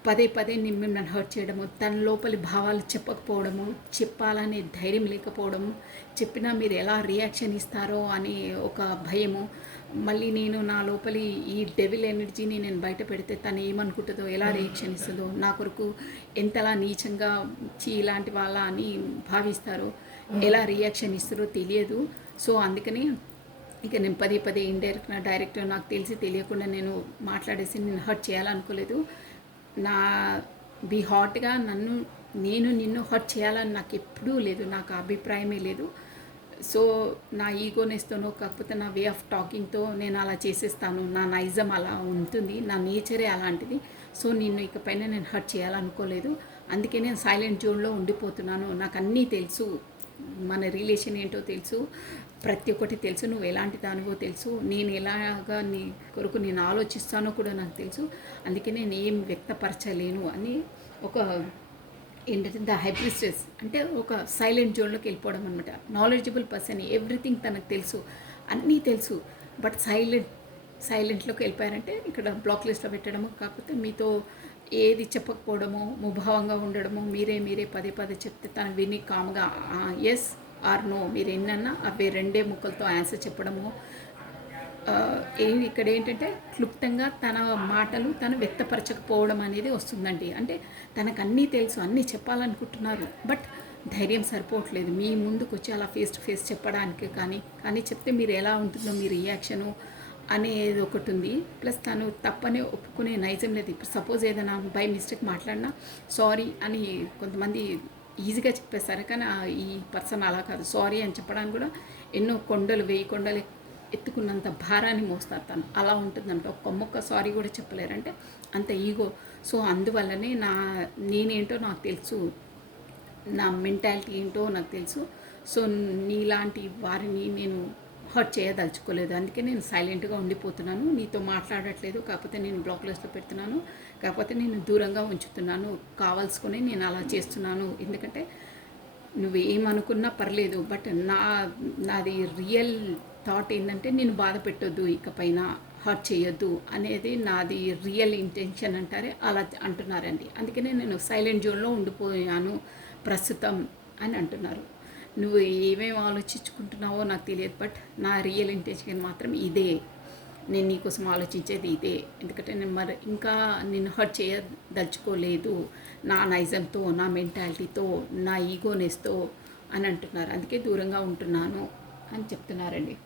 పదే పదే మిమ్మల్ని హర్ట్ చేయడము, తన లోపలి భావాలు చెప్పకపోవడము, చెప్పాలనే ధైర్యం లేకపోవడము, చెప్పినా మీరు ఎలా రియాక్షన్ ఇస్తారో అని ఒక భయము. మళ్ళీ నేను నా లోపలి ఈ డెవిల్ ఎనర్జీని నేను బయట పెడితే తను ఏమనుకుంటుందో, ఎలా రియాక్షన్ ఇస్తుందో, నా కొరకు ఎంతలా నీచంగా ఇలాంటి వాళ్ళ అని భావిస్తారో, ఎలా రియాక్షన్ ఇస్తారో తెలియదు. సో అందుకని ఇక నేను పదే డైరెక్ట్ నాకు తెలియకుండా నేను మాట్లాడేసి నేను హర్ట్ చేయాలనుకోలేదు. బీ హాట్గా నేను నిన్ను హర్ట్ చేయాలని నాకు ఎప్పుడూ లేదు, నాకు అభిప్రాయమే లేదు. సో నా ఈగోనెస్తోనో కాకపోతే నా వే ఆఫ్ టాకింగ్తో నేను అలా చేసేస్తాను, నా నైజం అలా ఉంటుంది, నా నేచరే అలాంటిది. సో నిన్ను ఇకపైన నేను హర్ట్ చేయాలనుకోలేదు. అందుకే నేను సైలెంట్ జోన్లో ఉండిపోతున్నాను. నాకు అన్నీ తెలుసు, మన రిలేషన్ ఏంటో తెలుసు, ప్రతి ఒక్కటి తెలుసు, నువ్వు ఎలాంటి దానివో తెలుసు, నేను ఎలాగా నీ కొరకు నేను ఆలోచిస్తానో కూడా నాకు తెలుసు. అందుకే నేను ఏం వ్యక్తపరచలేను అని ఒక ఏంటంటే ద హైబ్రిస్టెస్ అంటే ఒక సైలెంట్ జోన్లోకి వెళ్ళిపోవడం అనమాట. నాలెడ్జబుల్ పర్సన్, ఎవ్రీథింగ్ తనకు తెలుసు, అన్నీ తెలుసు. బట్ సైలెంట్లోకి వెళ్ళిపోయారంటే ఇక్కడ బ్లాక్ లిస్ట్లో పెట్టడము, కాకపోతే మీతో ఏది చెప్పకపోవడము, ముభావంగా ఉండడము, మీరే పదే చెప్తే తను విని కామ్గా ఎస్ ఆర్ నో మీరు ఎన్నన్నా అవే రెండే ముక్కలతో ఆన్సర్ చెప్పడము, ఇక్కడ ఏంటంటే క్లుప్తంగా తన మాటలు తను వ్యక్తపరచకపోవడం అనేది వస్తుందండి. అంటే తనకు అన్నీ తెలుసు, అన్నీ చెప్పాలనుకుంటున్నారు, బట్ ధైర్యం సరిపోవట్లేదు మీ ముందుకు వచ్చి అలా ఫేస్ టు ఫేస్ చెప్పడానికి. కానీ చెప్తే మీరు ఎలా ఉంటుందో మీ రియాక్షను అనేది ఒకటి ఉంది. ప్లస్ తను తప్పనే ఒప్పుకునే నైజం లేదు. ఇప్పుడు సపోజ్ ఏదైనా బై మిస్టేక్ మాట్లాడినా సారీ అని కొంతమంది ఈజీగా చెప్పేస్తారు, కానీ ఈ పర్సన్ అలా కాదు. సారీ అని చెప్పడానికి కూడా ఎన్నో కొండలు, 1000 కొండలు ఎత్తుకున్నంత భారాన్ని మోస్తారు తను. అలా ఉంటుందంట. ఒక్క మొక్క సారీ కూడా చెప్పలేరంటే అంత ఈగో. సో అందువల్లనే నేనేంటో నాకు తెలుసు, నా మెంటాలిటీ ఏంటో నాకు తెలుసు. సో నీలాంటి వారిని నేను హర్ట్ చేయదలుచుకోలేదు. అందుకే నేను సైలెంట్గా ఉండిపోతున్నాను, నీతో మాట్లాడట్లేదు. కాకపోతే నేను బ్లాక్ లిస్ట్లో పెడుతున్నాను, కాకపోతే నేను దూరంగా ఉంచుతున్నాను. కావాల్సుకుని నేను అలా చేస్తున్నాను. ఎందుకంటే నువ్వేమనుకున్నా పర్లేదు, బట్ నాది రియల్ థాట్ ఏంటంటే నేను బాధ పెట్టొద్దు, ఇకపైన హర్ట్ చేయొద్దు అనేది నాది రియల్ ఇంటెన్షన్ అంటారే, అలా అంటున్నారండి. అందుకనే నేను సైలెంట్ జోన్లో ఉండిపోయాను ప్రస్తుతం అని అంటున్నారు. నువ్వు ఏమేమి ఆలోచించుకుంటున్నావో నాకు తెలియదు, బట్ నా రియల్ ఇంటెన్షన్ మాత్రం ఇదే. నేను నీకోసం ఆలోచించేది ఇదే. ఎందుకంటే నేను మరి ఇంకా నిన్ను హర్ట్ చేయదలుచుకోలేదు నా నైజంతో, నా మెంటాలిటీతో, నా ఈగోనెస్తో అని అంటున్నారు. అందుకే దూరంగా ఉంటున్నాను అని చెప్తున్నారండి.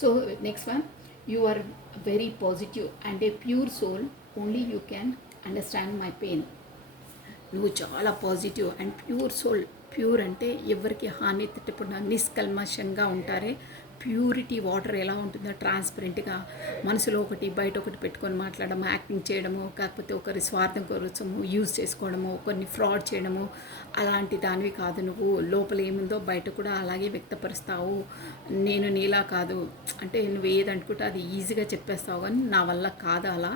So next one, you are very positive and a pure soul, only you can understand my pain. నువ్వు చాలా positive and pure soul. Pure అంటే ఎవరికి హాని తట్టకుండా నిష్కల్మషంగా ఉంటారే. ప్యూరిటీ వాటర్ ఎలా ఉంటుందో ట్రాన్స్పరెంట్గా మనసులో ఒకటి బయట ఒకటి పెట్టుకొని మాట్లాడము, యాక్టింగ్ చేయడము, కాకపోతే ఒకరి స్వార్థం కోసము యూజ్ చేసుకోవడము, ఒకరిని ఫ్రాడ్ చేయడము, అలాంటి దానివి కాదు. నువ్వు లోపల ఏముందో బయట కూడా అలాగే వ్యక్తపరుస్తావు. నేను నీలా కాదు అంటే నువ్వు ఏదనుకుంటే అది ఈజీగా చెప్పేస్తావు, కానీ నా వల్ల కాదు అలా.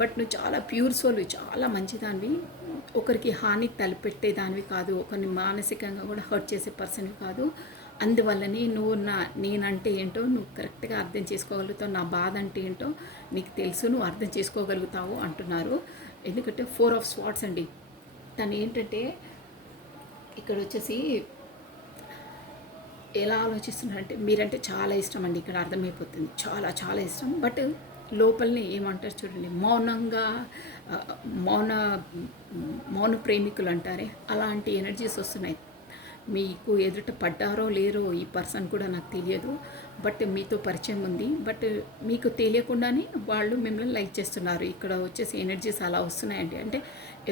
బట్ నువ్వు చాలా ప్యూర్ సోల్, చాలా మంచిదానివి. ఒకరికి హాని తలపెట్టేదానివి కాదు, ఒకరిని మానసికంగా కూడా హర్ట్ చేసే పర్సన్వి కాదు. అందువల్లనే నువ్వు నేనంటే ఏంటో నువ్వు కరెక్ట్గా అర్థం చేసుకోగలుగుతావు, నా బాధ అంటే ఏంటో నీకు తెలుసు, నువ్వు అర్థం చేసుకోగలుగుతావు అంటున్నారు. ఎందుకంటే 4 ఆఫ్ స్వార్డ్స్ అండి. తను ఏంటంటే ఇక్కడ వచ్చేసి ఎలా ఆలోచిస్తున్నారంటే మీరంటే చాలా ఇష్టం అండి, ఇక్కడ అర్థమైపోతుంది. చాలా చాలా ఇష్టం. బట్ లోపలనే ఏమంటారు చూడండి, మౌనంగా మౌన ప్రేమికులు అంటారే, అలాంటి ఎనర్జీస్ వస్తున్నాయి. మీకు ఎదుట పడ్డారో లేరో ఈ పర్సన్ కూడా నాకు తెలియదు, బట్ మీతో పరిచయం ఉంది. బట్ మీకు తెలియకుండానే వాళ్ళు మిమ్మల్ని లైక్ చేస్తున్నారు. ఇక్కడ వచ్చేసి ఎనర్జీస్ అలా వస్తున్నాయండి. అంటే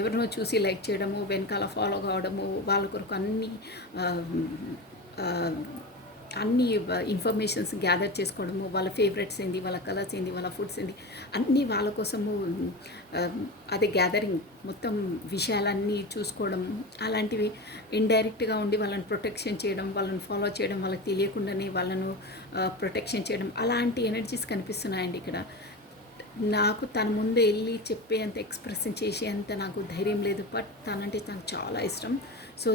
ఎవరినో చూసి లైక్ చేయడము, వెనకాల ఫాలో కావడము, వాళ్ళ కొరకు అన్ని ఇన్ఫర్మేషన్స్ గ్యాదర్ చేసుకోవడము, వాళ్ళ ఫేవరెట్స్ ఏంది, వాళ్ళ కలర్స్ ఏంది, వాళ్ళ ఫుడ్స్ ఏంది, అన్నీ వాళ్ళ కోసము అదే గ్యాదరింగ్, మొత్తం విషయాలన్నీ చూసుకోవడం, అలాంటివి ఇండైరెక్ట్గా ఉండి వాళ్ళని ప్రొటెక్షన్ చేయడం, వాళ్ళని ఫాలో చేయడం, వాళ్ళకి తెలియకుండానే వాళ్ళను ప్రొటెక్షన్ చేయడం, అలాంటి ఎనర్జీస్ కనిపిస్తున్నాయండి ఇక్కడ. నాకు తన ముందు వెళ్ళి చెప్పేంత ఎక్స్ప్రెషన్ చేసేంత నాకు ధైర్యం లేదు, బట్ తనంటే నాకు చాలా ఇష్టం. సో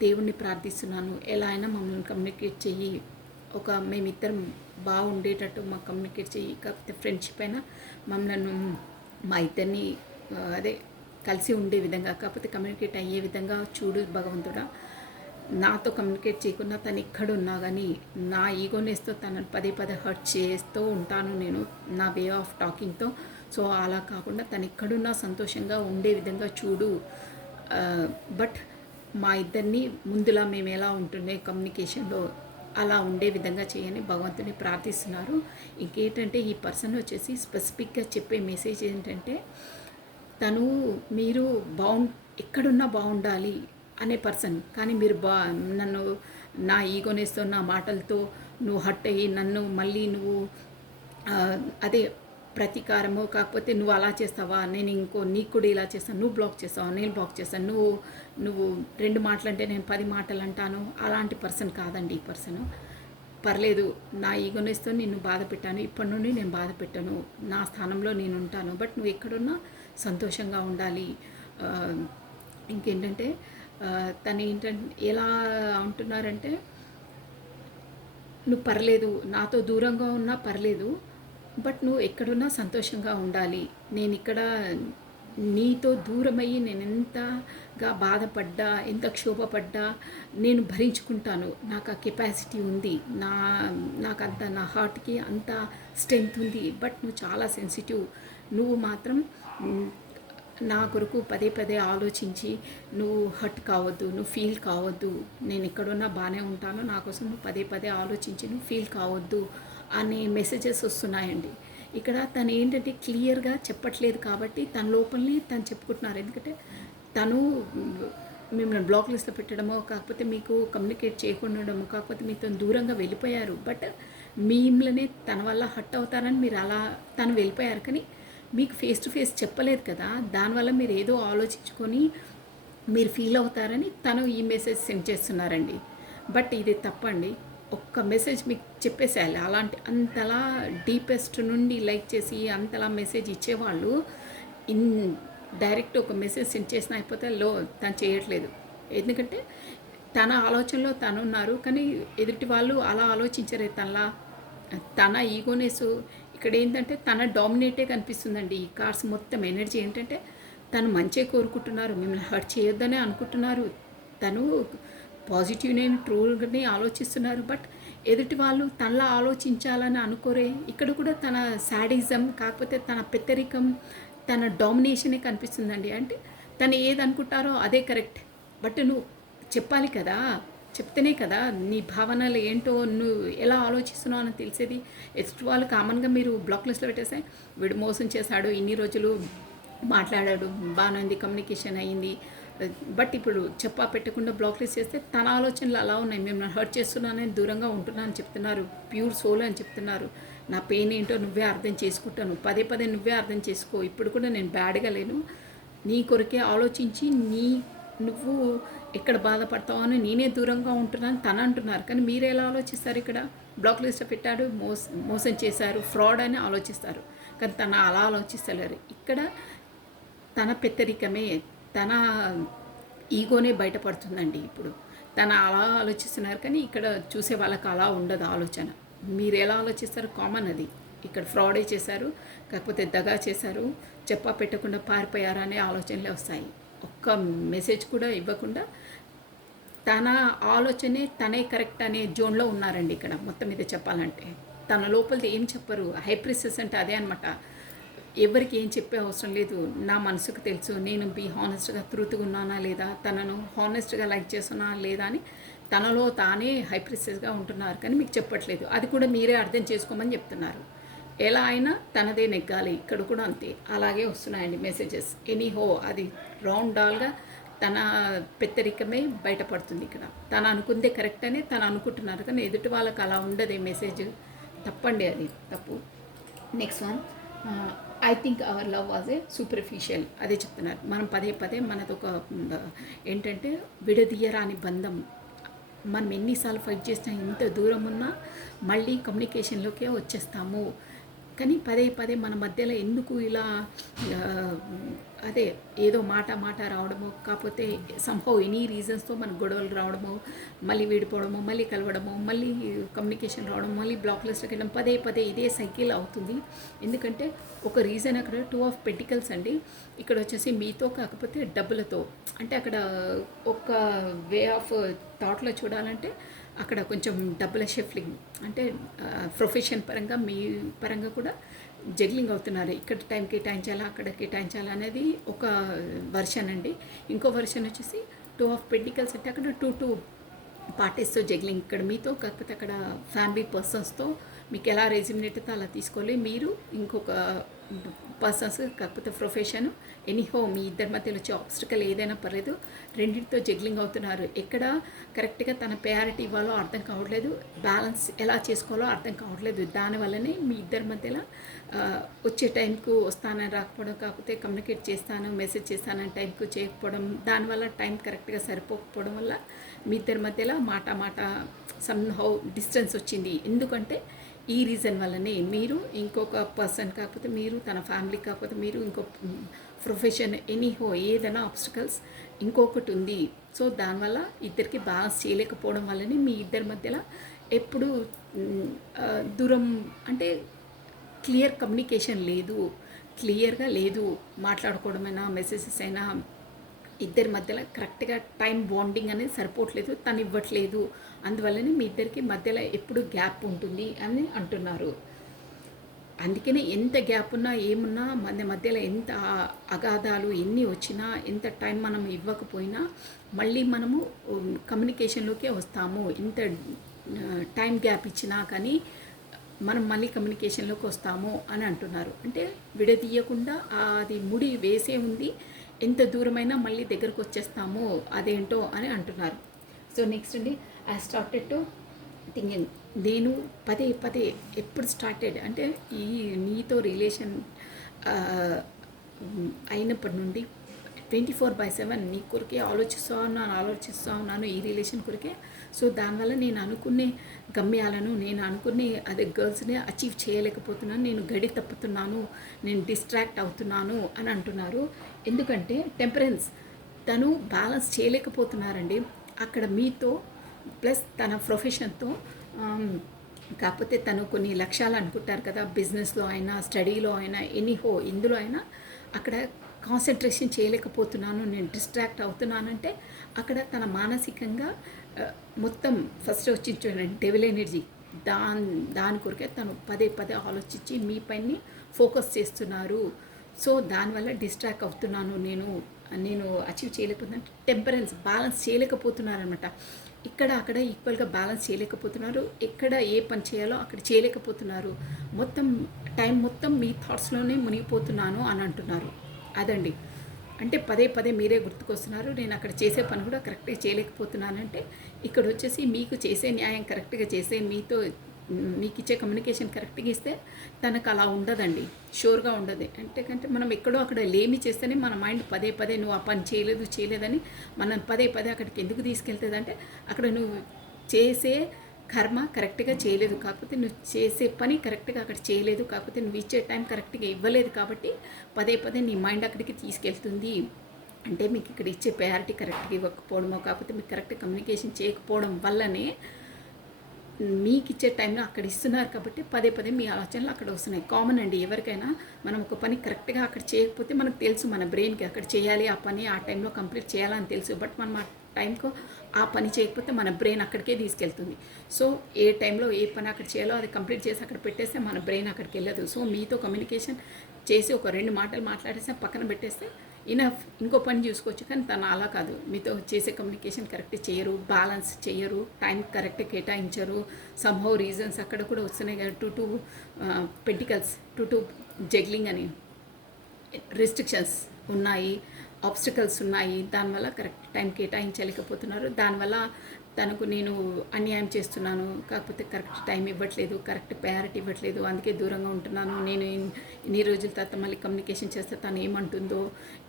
దేవుణ్ణి ప్రార్థిస్తున్నాను, ఎలా అయినా మమ్మల్ని కమ్యూనికేట్ చెయ్యి, మేమిద్దరం బాగుండేటట్టు మాకు కమ్యూనికేట్ చెయ్యి. కాకపోతే ఫ్రెండ్షిప్ అయినా మమ్మల్ని మా ఇద్దరిని అదే కలిసి ఉండే విధంగా, కాకపోతే కమ్యూనికేట్ అయ్యే విధంగా చూడు భగవంతుడా. నాతో కమ్యూనికేట్ చేయకుండా తను ఎక్కడున్నా కానీ నా ఈగోనెస్తో తనను పదే హర్ట్ చేస్తూ ఉంటాను నేను, నా వే ఆఫ్ టాకింగ్తో. సో అలా కాకుండా తను ఎక్కడున్నా సంతోషంగా ఉండే విధంగా చూడు. బట్ మా ఇద్దరిని ముందులా మేము ఎలా ఉంటుండే కమ్యూనికేషన్లో అలా ఉండే విధంగా చేయని భగవంతుని ప్రార్థిస్తున్నారు. ఇంకేంటంటే ఈ పర్సన్ వచ్చేసి స్పెసిఫిక్గా చెప్పే మెసేజ్ ఏంటంటే మీరు ఎక్కడున్నా బాగుండాలి అనే పర్సన్, కానీ మీరు నన్ను నా ఈగోనేస్తో, నా మాటలతో నువ్వు హర్ట్ అయ్యి నన్ను మళ్ళీ నువ్వు అదే ప్రతీకారము, కాకపోతే నువ్వు అలా చేస్తావా, నేను నీకు కూడా ఇలా చేస్తాను, నువ్వు బ్లాక్ చేస్తావా, నేను బ్లాక్ చేస్తాను, నువ్వు 2 మాటలంటే నేను 10 మాటలు అంటాను, అలాంటి పర్సన్ కాదండి ఈ పర్సను. పర్లేదు, నా ఈగోనెస్తో నిన్ను బాధ పెట్టాను, ఇప్పటి నుండి నేను బాధ పెట్టాను, నా స్థానంలో నేను ఉంటాను, బట్ నువ్వు ఎక్కడున్నా సంతోషంగా ఉండాలి. ఇంకేంటంటే తను ఎలా అంటున్నారంటే, నువ్వు పర్లేదు, నాతో దూరంగా ఉన్నా పర్లేదు, బట్ నువ్వు ఎక్కడున్నా సంతోషంగా ఉండాలి. నేను ఇక్కడ నీతో దూరమయ్యి నేను ఎంతగా బాధపడ్డా, ఎంత క్షోభపడ్డా నేను భరించుకుంటాను. నాకు ఆ కెపాసిటీ ఉంది. నాకంత నా హార్ట్‌కి అంత స్ట్రెంగ్త్ ఉంది. బట్ నువ్వు చాలా సెన్సిటివ్. నువ్వు మాత్రం నా కొరకు పదే పదే ఆలోచించి నువ్వు హర్ట్ కావద్దు, నువ్వు ఫీల్ కావద్దు. నేను ఎక్కడున్నా బాగానే ఉంటాను. నా కోసం నువ్వు పదే పదే ఆలోచించి నువ్వు ఫీల్ కావద్దు అనే మెసేజెస్ వస్తున్నాయండి. ఇక్కడ తను ఏంటంటే క్లియర్గా చెప్పట్లేదు కాబట్టి తన లోపలనే తను చెప్పుకుంటున్నారు. ఎందుకంటే తను మిమ్మల్ని బ్లాక్ లిస్ట్లో పెట్టడమో, కాకపోతే మీకు కమ్యూనికేట్ చేయకుండా ఉండడమో, కాకపోతే మీతో దూరంగా వెళ్ళిపోయారు. బట్ మిమ్మల్ని తన వల్ల హర్ట్ అవుతారని మీరు అలా తను వెళ్ళిపోయారు. కానీ మీకు ఫేస్ టు ఫేస్ చెప్పలేదు కదా, దానివల్ల మీరు ఏదో ఆలోచించుకొని మీరు ఫీల్ అవుతారని తను ఈ మెసేజ్ సెండ్ చేస్తున్నారండి. బట్ ఇది తప్పండి. ఒక్క మెసేజ్ మీకు చెప్పేసేయాలి. అలాంటి అంతలా డీపెస్ట్ నుండి లైక్ చేసి అంతలా మెసేజ్ ఇచ్చేవాళ్ళు ఇన్ డైరెక్ట్ ఒక మెసేజ్ సెండ్ చేసిన అయిపోతే తను చేయట్లేదు. ఎందుకంటే తన ఆలోచనలో తను ఉన్నారు, కానీ ఎదుటి వాళ్ళు అలా ఆలోచించరే. తన ఈగోనెస్ ఇక్కడ ఏంటంటే తన డామినేటే కనిపిస్తుందండి. ఈ కార్డ్స్ మొత్తం ఎనర్జీ ఏంటంటే తను మంచే కోరుకుంటున్నారు, మిమ్మల్ని హర్ట్ చేయొద్దనే అనుకుంటున్నారు, తను పాజిటివ్నే ట్రూగానే ఆలోచిస్తున్నారు. బట్ ఎదుటి వాళ్ళు తనలా ఆలోచించాలని అనుకోరే. ఇక్కడ కూడా తన శాడిజం, కాకపోతే తన పెత్తరికం, తన డామినేషనే కనిపిస్తుందండి. అంటే తను ఏది అనుకుంటారో అదే కరెక్ట్. బట్ నువ్వు చెప్పాలి కదా, చెప్తేనే కదా నీ భావనలు ఏంటో నువ్వు ఎలా ఆలోచిస్తున్నావు అని తెలిసేది. ఎదుటి వాళ్ళు కామన్గా మీరు బ్లాక్ లిస్ట్లో పెట్టేస్తే వీడు మోసం చేశాడు, ఇన్ని రోజులు మాట్లాడాడు, బాగానే కమ్యూనికేషన్ అయ్యింది. బట్ ఇప్పుడు చెప్పా పెట్టకుండా బ్లాక్ లిస్ట్ చేస్తే తన ఆలోచనలు అలా ఉన్నాయి. మేము హర్ట్ చేస్తున్నానని దూరంగా ఉంటున్నానని చెప్తున్నారు, ప్యూర్ సోల్ అని చెప్తున్నారు. నా పెయిన్ ఏంటో నువ్వే అర్థం చేసుకుంటాను, పదే పదే నువ్వే అర్థం చేసుకో. ఇప్పుడు కూడా నేను బ్యాడ్గా లేను, నీ కొరకే ఆలోచించి నువ్వు ఎక్కడ బాధపడతావు అని నేనే దూరంగా ఉంటున్నాను తను అంటున్నారు. కానీ మీరు ఎలా ఆలోచిస్తారు? ఇక్కడ బ్లాక్ లిస్ట్ పెట్టాడు, మోసం చేశారు, ఫ్రాడ్ అని ఆలోచిస్తారు. కానీ తను అలా ఆలోచిస్తలేరు. ఇక్కడ తన పెత్తరికమే, తన ఈగోనే బయటపడుతుందండి. ఇప్పుడు తను అలా ఆలోచిస్తున్నారు, కానీ ఇక్కడ చూసే వాళ్ళకి అలా ఉండదు ఆలోచన. మీరు ఎలా ఆలోచిస్తారు? కామన్ అది. ఇక్కడ ఫ్రాడే చేశారు, కాకపోతే దగా చేశారు, చెప్పా పెట్టకుండా పారిపోయారు అనే ఆలోచనలే వస్తాయి. ఒక్క మెసేజ్ కూడా ఇవ్వకుండా తన ఆలోచనే తనే కరెక్ట్ అనే జోన్లో ఉన్నారండి. ఇక్కడ మొత్తం మీద చెప్పాలంటే తన లోపలిది ఏం చెప్పరు. హైప్రిసెస్ అంటే అదే అనమాట. ఎవరికి ఏం చెప్పే అవసరం లేదు. నా మనసుకు తెలుసు, నేను హానెస్ట్గా ట్రూత్గా ఉన్నానా లేదా, తనను హానెస్ట్గా లైక్ చేస్తున్నా లేదా అని తనలో తానే హైప్రిసెస్గా ఉంటున్నారు. కానీ మీకు చెప్పట్లేదు. అది కూడా మీరే అర్థం చేసుకోమని చెప్తున్నారు. ఎలా అయినా తనదే నెగ్గాలి. ఇక్కడ కూడా అంతే, అలాగే వస్తున్నాయండి మెసేజెస్. ఎనీహో అది రౌండ్ డాల్గా తన పెత్తరికమే బయటపడుతుంది. ఇక్కడ తను అనుకుందే కరెక్ట్ అని తను అనుకుంటున్నారు, కానీ ఎదుటి వాళ్ళకి అలా ఉండదు. మెసేజ్ తప్పండి, అది తప్పు. Next one, I think our love was a superficial. అదే చెప్తున్నారు. మనం పదే పదే మనదొక ఏంటంటే విడదీయరాని బంధం. మనం ఎన్నిసార్లు ఫైట్ చేసినా, ఎంత దూరం ఉన్నా మళ్ళీ కమ్యూనికేషన్లోకే వచ్చేస్తాము. కానీ పదే పదే మన మధ్యలో ఎందుకు ఇలా అదే ఏదో మాట రావడము, కాకపోతే సంహౌ ఎనీ రీజన్స్తో మనకు గొడవలు రావడము, మళ్ళీ విడిపోవడము, మళ్ళీ కలవడము, మళ్ళీ కమ్యూనికేషన్ రావడం, మళ్ళీ బ్లాక్ లిస్ట్కి వెళ్ళడం, పదే పదే ఇదే సైకిల్ అవుతుంది. ఎందుకంటే ఒక రీజన్ అక్కడ 2 ఆఫ్ పెంటికల్స్ అండి. ఇక్కడ వచ్చేసి మీతో కాకపోతే డబ్బులతో. అంటే అక్కడ ఒక వే ఆఫ్ థాట్లో చూడాలంటే అక్కడ కొంచెం డబ్బుల షిఫ్లింగ్, అంటే ప్రొఫెషన్ పరంగా మీ పరంగా కూడా జగ్లింగ్ అవుతున్నారు. ఇక్కడ టైం కేటాయించాలా, అక్కడ కేటాయించాలా అనేది ఒక వర్షన్ అండి. ఇంకో వర్షన్ వచ్చేసి 2 ఆఫ్ పెంటికల్స్ అంటే అక్కడ 2 పార్టీస్తో జగ్లింగ్. ఇక్కడ మీతో కాకపోతే అక్కడ ఫ్యామిలీ పర్సన్స్తో మీకు ఎలా రెజ్యూమినేట్ అయితే అలా తీసుకోవాలి. మీరు ఇంకొక పర్సన్స్ కాకపోతే ప్రొఫెషన్, ఎనీహో మీ ఇద్దరి మధ్యలో వచ్చే ఆబ్స్టికల్ ఏదైనా పర్లేదు, రెండింటితో జగ్లింగ్ అవుతున్నారు. ఎక్కడ కరెక్ట్గా తన ప్రయారిటీ ఇవ్వాలో అర్థం కావట్లేదు, బ్యాలెన్స్ ఎలా చేసుకోవాలో అర్థం కావట్లేదు. దానివల్లనే మీ ఇద్దరి మధ్యలో వచ్చే టైంకు వస్తానని రాకపోవడం, కాకపోతే కమ్యూనికేట్ చేస్తాను, మెసేజ్ చేస్తానని టైంకు చేయకపోవడం, దానివల్ల టైం కరెక్ట్గా సరిపోకపోవడం వల్ల మీ ఇద్దరి మధ్యలో మాట సమ్హౌ డిస్టెన్స్ వచ్చింది. ఎందుకంటే ఈ రీజన్ వల్లనే మీరు ఇంకొక పర్సన్ కాకపోతే మీరు తన ఫ్యామిలీ కాకపోతే మీరు ఇంకో ప్రొఫెషన్, ఎనీహో ఏదైనా ఆబ్స్టికల్స్ ఇంకొకటి ఉంది. సో దానివల్ల ఇద్దరికి బ్యాలెన్స్ చేయలేకపోవడం వల్లనే మీ ఇద్దరి మధ్యలో ఎప్పుడు దూరం, అంటే క్లియర్ కమ్యూనికేషన్ లేదు. క్లియర్గా లేదు. మాట్లాడుకోవడమైనా మెసేజెస్ అయినా ఇద్దరి మధ్యలో కరెక్ట్గా టైం బాండింగ్ అనేది సరిపోవట్లేదు, తను ఇవ్వట్లేదు, అందువల్లనే మీ ఇద్దరికి మధ్యలో ఎప్పుడు గ్యాప్ ఉంటుంది అని అంటున్నారు. అందుకనే ఎంత గ్యాప్ ఉన్నా ఏమున్నా మన మధ్యలో ఎంత అగాధాలు ఎన్ని వచ్చినా ఎంత టైం మనం ఇవ్వకపోయినా మళ్ళీ మనము కమ్యూనికేషన్లోకే వస్తాము. ఇంత టైం గ్యాప్ ఇచ్చినా కానీ మనం మళ్ళీ కమ్యూనికేషన్లోకి వస్తాము అని అంటున్నారు. అంటే విడదీయకుండా అది ముడి వేసే ఉంది, ఎంత దూరమైనా మళ్ళీ దగ్గరకు వచ్చేస్తాము అదేంటో అని అంటున్నారు. సో నెక్స్ట్ అండి, ఐ స్టార్టెడ్ టు థింకింగ్. నేను పదే పదే ఎప్పుడు స్టార్టెడ్ అంటే ఈ నీతో రిలేషన్ అయినప్పటి నుండి 24/7 నీ కొరికే ఆలోచిస్తూ ఉన్నాను ఈ రిలేషన్ కొరికే. సో దానివల్ల నేను అనుకునే గమ్యాలను, నేను అనుకునే అదే గర్ల్స్ని అచీవ్ చేయలేకపోతున్నాను, నేను గడి తప్పుతున్నాను, నేను డిస్ట్రాక్ట్ అవుతున్నాను అని అంటున్నారు. ఎందుకంటే టెంపరెన్స్ తను బ్యాలెన్స్ చేయలేకపోతున్నారండి అక్కడ మీతో, ప్లస్ తన ప్రొఫెషన్తో. కాకపోతే తను కొన్ని లక్ష్యాలు అనుకుంటారు కదా, బిజినెస్లో అయినా స్టడీలో అయినా ఎనీహో ఇందులో అయినా అక్కడ కాన్సన్ట్రేషన్ చేయలేకపోతున్నాను, నేను డిస్ట్రాక్ట్ అవుతున్నానంటే అక్కడ తన మానసికంగా మొత్తం ఫస్ట్ వచ్చి చూడండి డెవిల్ ఎనర్జీ, దాని కొరకే తను పదే పదే ఆలోచించి మీ పైన ఫోకస్ చేస్తున్నారు. సో దానివల్ల డిస్ట్రాక్ట్ అవుతున్నాను, నేను అచీవ్ చేయలేకపోతున్నాను, టెంపరెన్స్ బ్యాలెన్స్ చేయలేకపోతున్నారనమాట. ఇక్కడ అక్కడ ఈక్వల్గా బ్యాలెన్స్ చేయలేకపోతున్నారు, ఎక్కడ ఏ పని చేయాలో అక్కడ చేయలేకపోతున్నారు, మొత్తం టైం మొత్తం మీ థాట్స్లోనే మునిగిపోతున్నాను అని అంటున్నారు. అదండి, అంటే పదే పదే మీరే గుర్తుకొస్తున్నారు, నేను అక్కడ చేసే పని కూడా కరెక్ట్గా చేయలేకపోతున్నానంటే ఇక్కడ వచ్చేసి మీకు చేసే న్యాయం కరెక్ట్గా చేసే మీకు ఇచ్చే కమ్యూనికేషన్ కరెక్ట్గా ఇస్తే తనకు అలా ఉండదండి, షూర్గా ఉండదు. అంటే మనం ఎక్కడో అక్కడ లేమి చేస్తేనే మన మైండ్ పదే పదే నువ్వు ఆ పని చేయలేదని మనం పదే పదే అక్కడికి ఎందుకు తీసుకెళ్తుంది అంటే అక్కడ నువ్వు చేసే కర్మ కరెక్ట్గా చేయలేదు, కాకపోతే నువ్వు చేసే పని కరెక్ట్గా అక్కడ చేయలేదు, కాకపోతే నువ్వు ఇచ్చే టైం కరెక్ట్గా ఇవ్వలేదు కాబట్టి పదే పదే నీ మైండ్ అక్కడికి తీసుకెళ్తుంది. అంటే మీకు ఇక్కడ ఇచ్చే ప్రయారిటీ కరెక్ట్గా ఇవ్వకపోవడమో, కాకపోతే మీకు కరెక్ట్ కమ్యూనికేషన్ చేయకపోవడం వల్లనే మీకు ఇచ్చే టైంలో అక్కడ ఇస్తున్నారు కాబట్టి పదే పదే మీ ఆలోచనలు అక్కడ వస్తున్నాయి. కామన్ అండి, ఎవరికైనా మనం ఒక పని కరెక్ట్గా అక్కడ చేయకపోతే మనకు తెలుసు, మన బ్రెయిన్కి అక్కడ చేయాలి ఆ పని ఆ టైంలో కంప్లీట్ చేయాలని తెలుసు, బట్ మనం ఆ టైంకు ఆ పని చేయకపోతే మన బ్రెయిన్ అక్కడికే తీసుకెళ్తుంది. సో ఏ టైంలో ఏ పని అక్కడ చేయాలో అది కంప్లీట్ చేసి అక్కడ పెట్టేస్తే మన బ్రెయిన్ అక్కడికి వెళ్ళదు. సో మీతో కమ్యూనికేషన్ చేసి ఒక 2 మాటలు మాట్లాడేస్తే పక్కన పెట్టేస్తే ఇనఫ్, ఇంకో పని చూసుకోవచ్చు. కానీ తను అలా కాదు, మీతో చేసే కమ్యూనికేషన్ కరెక్ట్ చేయరు, బ్యాలెన్స్ చేయరు, టైం కరెక్ట్ కేటాయించరు. సమ్హౌ రీజన్స్ అక్కడ కూడా వస్తున్నాయి కదా, టూ పెంటికల్స్, టూ జగ్లింగ్ అని రిస్ట్రిక్షన్స్ ఉన్నాయి, ఆబ్స్టికల్స్ ఉన్నాయి, దానివల్ల కరెక్ట్ టైం కేటాయించలేకపోతున్నారు. దానివల్ల తనకు నేను అన్యాయం చేస్తున్నాను, కాకపోతే కరెక్ట్ టైం ఇవ్వట్లేదు, కరెక్ట్ ప్రయారిటీ ఇవ్వట్లేదు, అందుకే దూరంగా ఉంటున్నాను, నేను ఇన్ని రోజుల తర్వాత మళ్ళీ కమ్యూనికేషన్ చేస్తే తను ఏమంటుందో,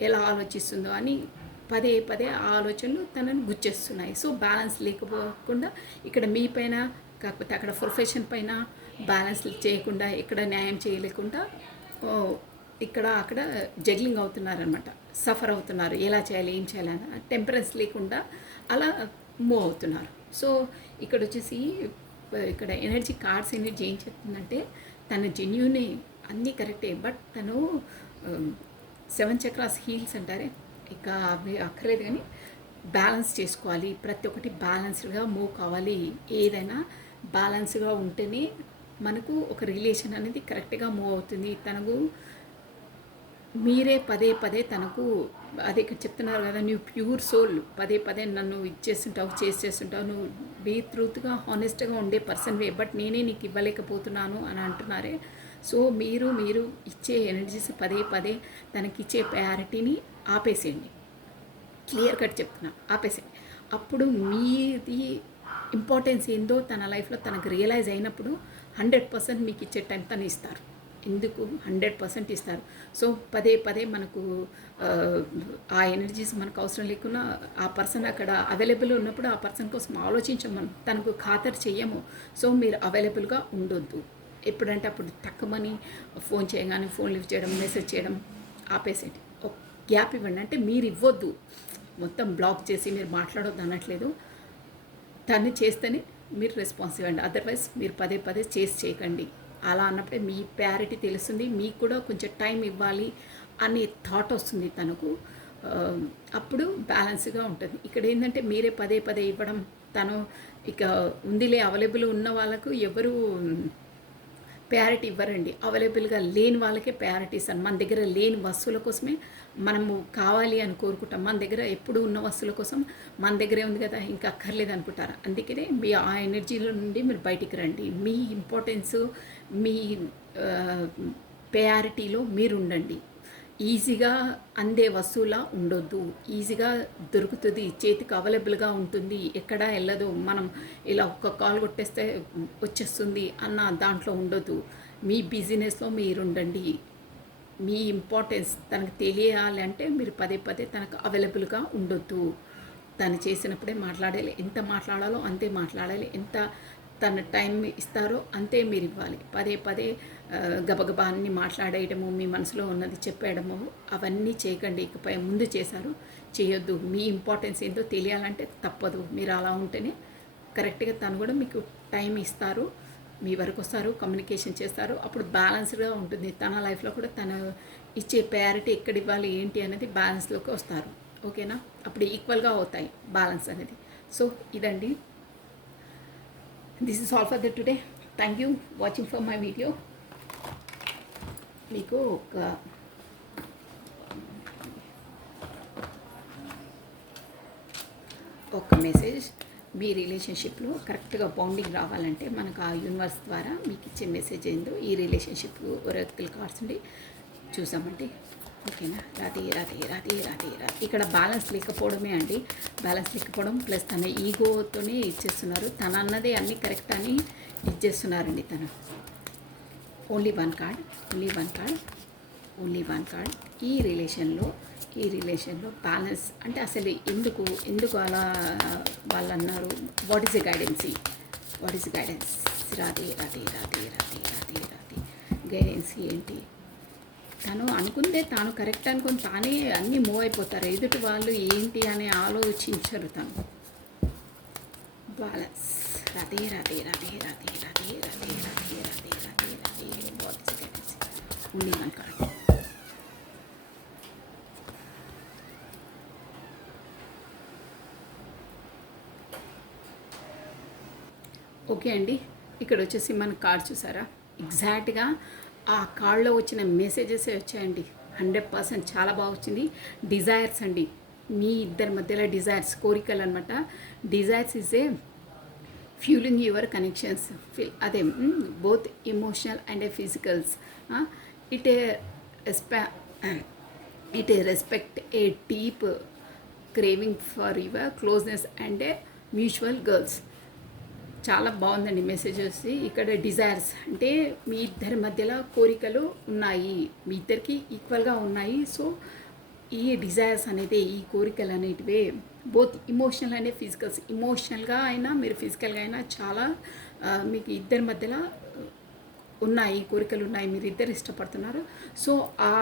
ఎలా ఆలోచిస్తుందో అని పదే పదే ఆ ఆలోచనలు తనను గుచ్చేస్తున్నాయి. సో బ్యాలెన్స్ లేకపోకుండా ఇక్కడ మీ పైన, కాకపోతే అక్కడ ప్రొఫెషన్ పైన బ్యాలెన్స్ చేయకుండా, ఇక్కడ న్యాయం చేయలేకుండా ఇక్కడ అక్కడ జగ్లింగ్ అవుతున్నారనమాట, సఫర్ అవుతున్నారు, ఎలా చేయాలి ఏం చేయాలని టెంపరెన్స్ లేకుండా అలా మూవ్ అవుతున్నారు. సో ఇక్కడ వచ్చేసి ఇక్కడ ఎనర్జీ కార్డ్స్ ఎనర్జీ ఏం చెప్తుందంటే తన జెన్యూనే అన్నీ కరెక్టే, బట్ తను 7 చక్రాస్ హీల్స్ అంటారే, ఇక అవి అక్కర్లేదు కానీ బ్యాలెన్స్ చేసుకోవాలి, ప్రతి ఒక్కటి బ్యాలెన్స్డ్గా మూవ్ కావాలి. ఏదైనా బ్యాలెన్స్గా ఉంటేనే మనకు ఒక రిలేషన్ అనేది కరెక్ట్గా మూవ్ అవుతుంది. తనకు మీరే పదే పదే తనకు అదే ఇక్కడ చెప్తున్నారు కదా, నువ్వు ప్యూర్ సోల్, పదే పదే నన్ను ఇచ్చేస్తుంటావు, చేస్తుంటావు, నువ్వు బీ ట్రూత్గా హానెస్ట్గా ఉండే పర్సన్వే, బట్ నేనే నీకు ఇవ్వలేకపోతున్నాను అని అంటున్నారే. సో మీరు ఇచ్చే ఎనర్జీస్ పదే పదే తనకిచ్చే ప్రయారిటీని ఆపేసేయండి, క్లియర్ కట్ చెప్తున్నా, ఆపేసేయండి. అప్పుడు మీది ఇంపార్టెన్స్ ఏందో తన లైఫ్లో తనకు రియలైజ్ అయినప్పుడు 100% మీకు ఇచ్చే టైం తను ఇస్తారు. ఎందుకు 100% ఇస్తారు. సో పదే పదే మనకు ఆ ఎనర్జీస్ మనకు అవసరం లేకున్నా ఆ పర్సన్ అక్కడ అవైలబుల్ ఉన్నప్పుడు ఆ పర్సన్ కోసం ఆలోచించము, మనం తనకు ఖాతరు చెయ్యము. సో మీరు అవైలబుల్గా ఉండొద్దు, ఎప్పుడంటే అప్పుడు తక్కువని ఫోన్ చేయగానే ఫోన్ లిఫ్ట్ చేయడం, మెసేజ్ చేయడం ఆపేసేయండి, ఒక గ్యాప్ ఇవ్వండి. అంటే మీరు ఇవ్వద్దు, మొత్తం బ్లాక్ చేసి మీరు మాట్లాడొద్దు అనట్లేదు, తను చేస్తేనే మీరు రెస్పాన్స్ ఇవ్వండి, అదర్వైజ్ మీరు పదే పదే చేయకండి. అలా అన్నప్పుడే మీ ప్రయారిటీ తెలుస్తుంది. మీకు కూడా కొంచెం టైం ఇవ్వాలి అనే థాట్ వస్తుంది తనకు. అప్పుడు బ్యాలెన్స్గా ఉంటుంది. ఇక్కడ ఏంటంటే మీరే పదే పదే ఇవ్వడం, తను ఇక ఉందిలే అవైలబుల్ ఉన్న వాళ్ళకు ఎవరు ప్రయారిటీ ఇవ్వరండి. అవైలబుల్గా లేని వాళ్ళకే ప్రయారిటీ ఇస్తాను. మన దగ్గర లేని వస్తువుల కోసమే మనము కావాలి అని కోరుకుంటాం. మన దగ్గర ఎప్పుడు ఉన్న వస్తువుల కోసం మన దగ్గరే ఉంది కదా ఇంకా అక్కర్లేదు అనుకుంటారు. అందుకనే మీ ఆ ఎనర్జీలో నుండి మీరు బయటికి రండి. మీ ఇంపార్టెన్స్, మీ ప్రయారిటీలో మీరు ఉండండి. ఈజీగా అందే వస్తువులా ఉండొద్దు. ఈజీగా దొరుకుతుంది, చేతికి అవైలబుల్గా ఉంటుంది, ఎక్కడా వెళ్ళదు, మనం ఇలా ఒక్క కాల్ కొట్టేస్తే వచ్చేస్తుంది అన్న దాంట్లో ఉండొద్దు. మీ బిజినెస్లో మీరు ఉండండి. మీ ఇంపార్టెన్స్ తనకు తెలియాలి అంటే మీరు పదే పదే తనకు అవైలబుల్గా ఉండొద్దు. తను చేసినప్పుడే మాట్లాడాలి. ఎంత మాట్లాడాలో అంతే మాట్లాడాలి. ఎంత తన టైం ఇస్తారో అంతే మీరు ఇవ్వాలి. పదే పదే గబగబా అన్ని మాట్లాడేయడము, మీ మనసులో ఉన్నది చెప్పేయడము అవన్నీ చేయకండి. ఇకపై ముందు చేశారు చేయొద్దు. మీ ఇంపార్టెన్స్ ఏంటో తెలియాలంటే తప్పదు. మీరు అలా ఉంటేనే కరెక్ట్గా తను కూడా మీకు టైం ఇస్తారు, మీ వరకు వస్తారు, కమ్యూనికేషన్ చేస్తారు. అప్పుడు బ్యాలెన్స్డ్గా ఉంటుంది. తన లైఫ్లో కూడా తను ఇచ్చే ప్రయారిటీ ఎక్కడ ఇవ్వాలి ఏంటి అనేది బ్యాలెన్స్లోకి వస్తారు. ఓకేనా? అప్పుడు ఈక్వల్గా అవుతాయి బ్యాలెన్స్ అనేది. సో ఇదండి. This is all for the today. Thank you watching for my video. మీకు ఒక మెసేజ్, మీ రిలేషన్షిప్లో కరెక్ట్గా బౌండింగ్ రావాలంటే మనకు ఆ యూనివర్స్ ద్వారా మీకు ఇచ్చే మెసేజ్ ఏందో ఈ రిలేషన్షిప్ ఒరాకిల్ కార్డ్స్ ఉండి చూసామండి. ఓకేనా? రాధే రాధే రాధే రాధే రాధే. ఇక్కడ బ్యాలెన్స్ లేకపోవడమే అండి. బ్యాలెన్స్ లేకపోవడం ప్లస్ తన ఈగోతోనే ఇచ్చేస్తున్నారు. తన అన్నదే అన్నీ కరెక్ట్ అని ఇచ్చేస్తున్నారండి తను. Only one card, only one card, only one card. ఈ రిలేషన్లో బ్యాలెన్స్ అంటే అసలు ఎందుకు అలా వాళ్ళు అన్నారు? What is the guidance? What is guidance? Radhe Radhe Radhe Radhe Radhe Radhe. Guidance ఏంటి? తను అనుకుందే తాను కరెక్ట్ అనుకుని తానే అన్నీ మూవ్ అయిపోతారు. ఎదుటి వాళ్ళు ఏంటి అని ఆలోచించరు. తను balance. Radhe Radhe Radhe Radhe Radhe Radhe Radhe Radhe Radhe Radhe. What is guidance? Only one card. Okay అండి. ఇక్కడ వచ్చేసి మన కార్డ్ చూసారా? ఎగ్జాక్ట్గా ఆ కార్డ్లో వచ్చిన మెసేజెస్ వచ్చాయండి. 100% చాలా బాగా వచ్చింది. డిజైర్స్ అండి, మీ ఇద్దరి మధ్యలో డిజైర్స్, కోరికలు అనమాట. Desires is a fueling your connections. అదే both emotional and physicals. It respect a deep craving for your closeness and a mutual girls. చాలా బాగుందండి మెసేజ్ వచ్చి. ఇక్కడ డిజైర్స్ అంటే మీ ఇద్దరి మధ్యలో కోరికలు ఉన్నాయి, మీ ఇద్దరికి ఈక్వల్గా ఉన్నాయి. సో ఈ డిజైర్స్ అనేది, ఈ కోరికలు అనేటివే బోత్ ఇమోషనల్ అండ్ ఫిజికల్స్. ఇమోషనల్గా అయినా మీరు ఫిజికల్గా అయినా చాలా మీకు ఇద్దరి మధ్యలో ఉన్నాయి, కోరికలు ఉన్నాయి, మీరు ఇద్దరు ఇష్టపడుతున్నారు. సో ఆ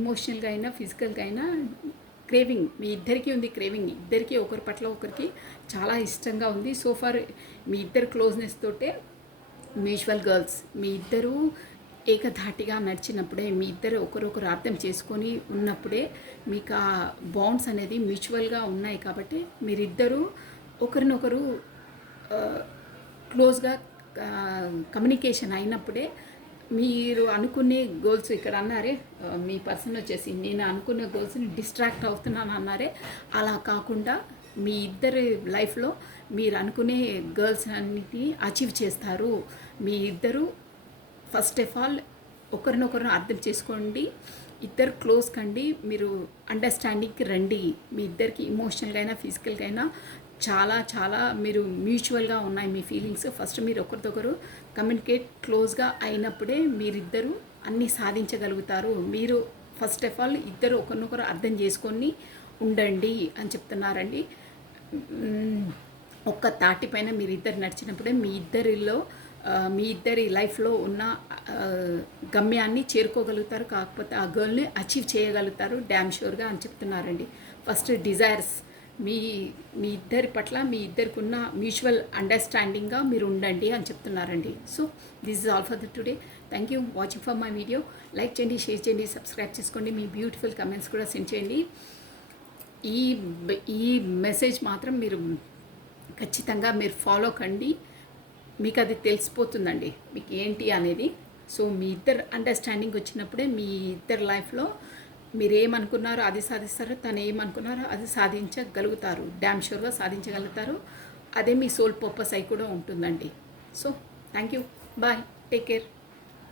ఇమోషనల్గా అయినా ఫిజికల్గా అయినా క్రేవింగ్ మీ ఇద్దరికీ ఉంది. క్రేవింగ్ ఇద్దరికీ ఒకరి పట్ల ఒకరికి చాలా ఇష్టంగా ఉంది. సో ఫార్ మీ ఇద్దరు క్లోజ్నెస్ తోటే మ్యూచువల్ గర్ల్స్, మీ ఇద్దరు ఏకధాటిగా నడిచినప్పుడే, మీ ఇద్దరు ఒకరొకరు అర్థం చేసుకొని ఉన్నప్పుడే మీకు ఆ బాండ్స్ అనేది మ్యూచువల్గా ఉన్నాయి. కాబట్టి మీరిద్దరూ ఒకరినొకరు క్లోజ్గా కమ్యూనికేషన్ అయినప్పుడే మీరు అనుకునే గోల్స్, ఇక్కడ అన్నారే మీ పర్సన్ వచ్చేసి నేను అనుకునే గోల్స్ని డిస్ట్రాక్ట్ అవుతున్నాను అన్నారే, అలా కాకుండా మీ ఇద్దరి లైఫ్లో మీరు అనుకునే గర్ల్స్ అన్నిటినీ అచీవ్ చేస్తారు. మీ ఇద్దరు ఫస్ట్ ఆఫ్ ఆల్ ఒకరినొకరు అర్థం చేసుకోండి, ఇద్దరు క్లోజ్ కండి, మీరు అండర్స్టాండింగ్కి రండి. మీ ఇద్దరికి ఇమోషనల్గా అయినా ఫిజికల్గా అయినా చాలా చాలా మీరు మ్యూచువల్గా ఉన్నాయి మీ ఫీలింగ్స్. ఫస్ట్ మీరు ఒకరికొకరు కమ్యూనికేట్ క్లోజ్గా అయినప్పుడే మీరిద్దరూ అన్నీ సాధించగలుగుతారు. మీరు ఫస్ట్ ఆఫ్ ఆల్ ఇద్దరు ఒకరినొకరు అర్థం చేసుకొని ఉండండి అని చెప్తున్నారండి. ఒక్క తాటిపైన మీరిద్దరు నడిచినప్పుడే మీ ఇద్దరి లైఫ్లో ఉన్న గమ్యాన్ని చేరుకోగలుగుతారు. కాకపోతే ఆ గర్ల్ని అచీవ్ చేయగలుగుతారు డ్యామ్ షూర్గా అని చెప్తున్నారండి. ఫస్ట్ మీ మీ ఇద్దరి పట్ల మీ ఇద్దరికి ఉన్న మ్యూచువల్ అండర్స్టాండింగ్గా మీరు ఉండండి అని చెప్తున్నారండి. So this is all for the today. Thank you watching for my video. Like చేయండి, షేర్ చేయండి, సబ్స్క్రైబ్ చేసుకోండి, మీ బ్యూటిఫుల్ కమెంట్స్ కూడా సెండ్ చేయండి. ఈ ఈ మెసేజ్ మాత్రం మీరు ఖచ్చితంగా మీరు ఫాలో కండి. మీకు అది తెలిసిపోతుందండి మీకు ఏంటి అనేది. సో మీ ఇద్దరు అండర్స్టాండింగ్ వచ్చినప్పుడే మీ ఇద్దరు లైఫ్లో మీరు ఏమనుకున్నారో అది సాధిస్తారు, తను ఏమనుకున్నారో అది సాధించగలుగుతారు, డ్యామ్ షూర్గా సాధించగలుగుతారు. అదే మీ సోల్ పర్పస్ అయి కూడా ఉంటుందండి. So thank you, bye, take care.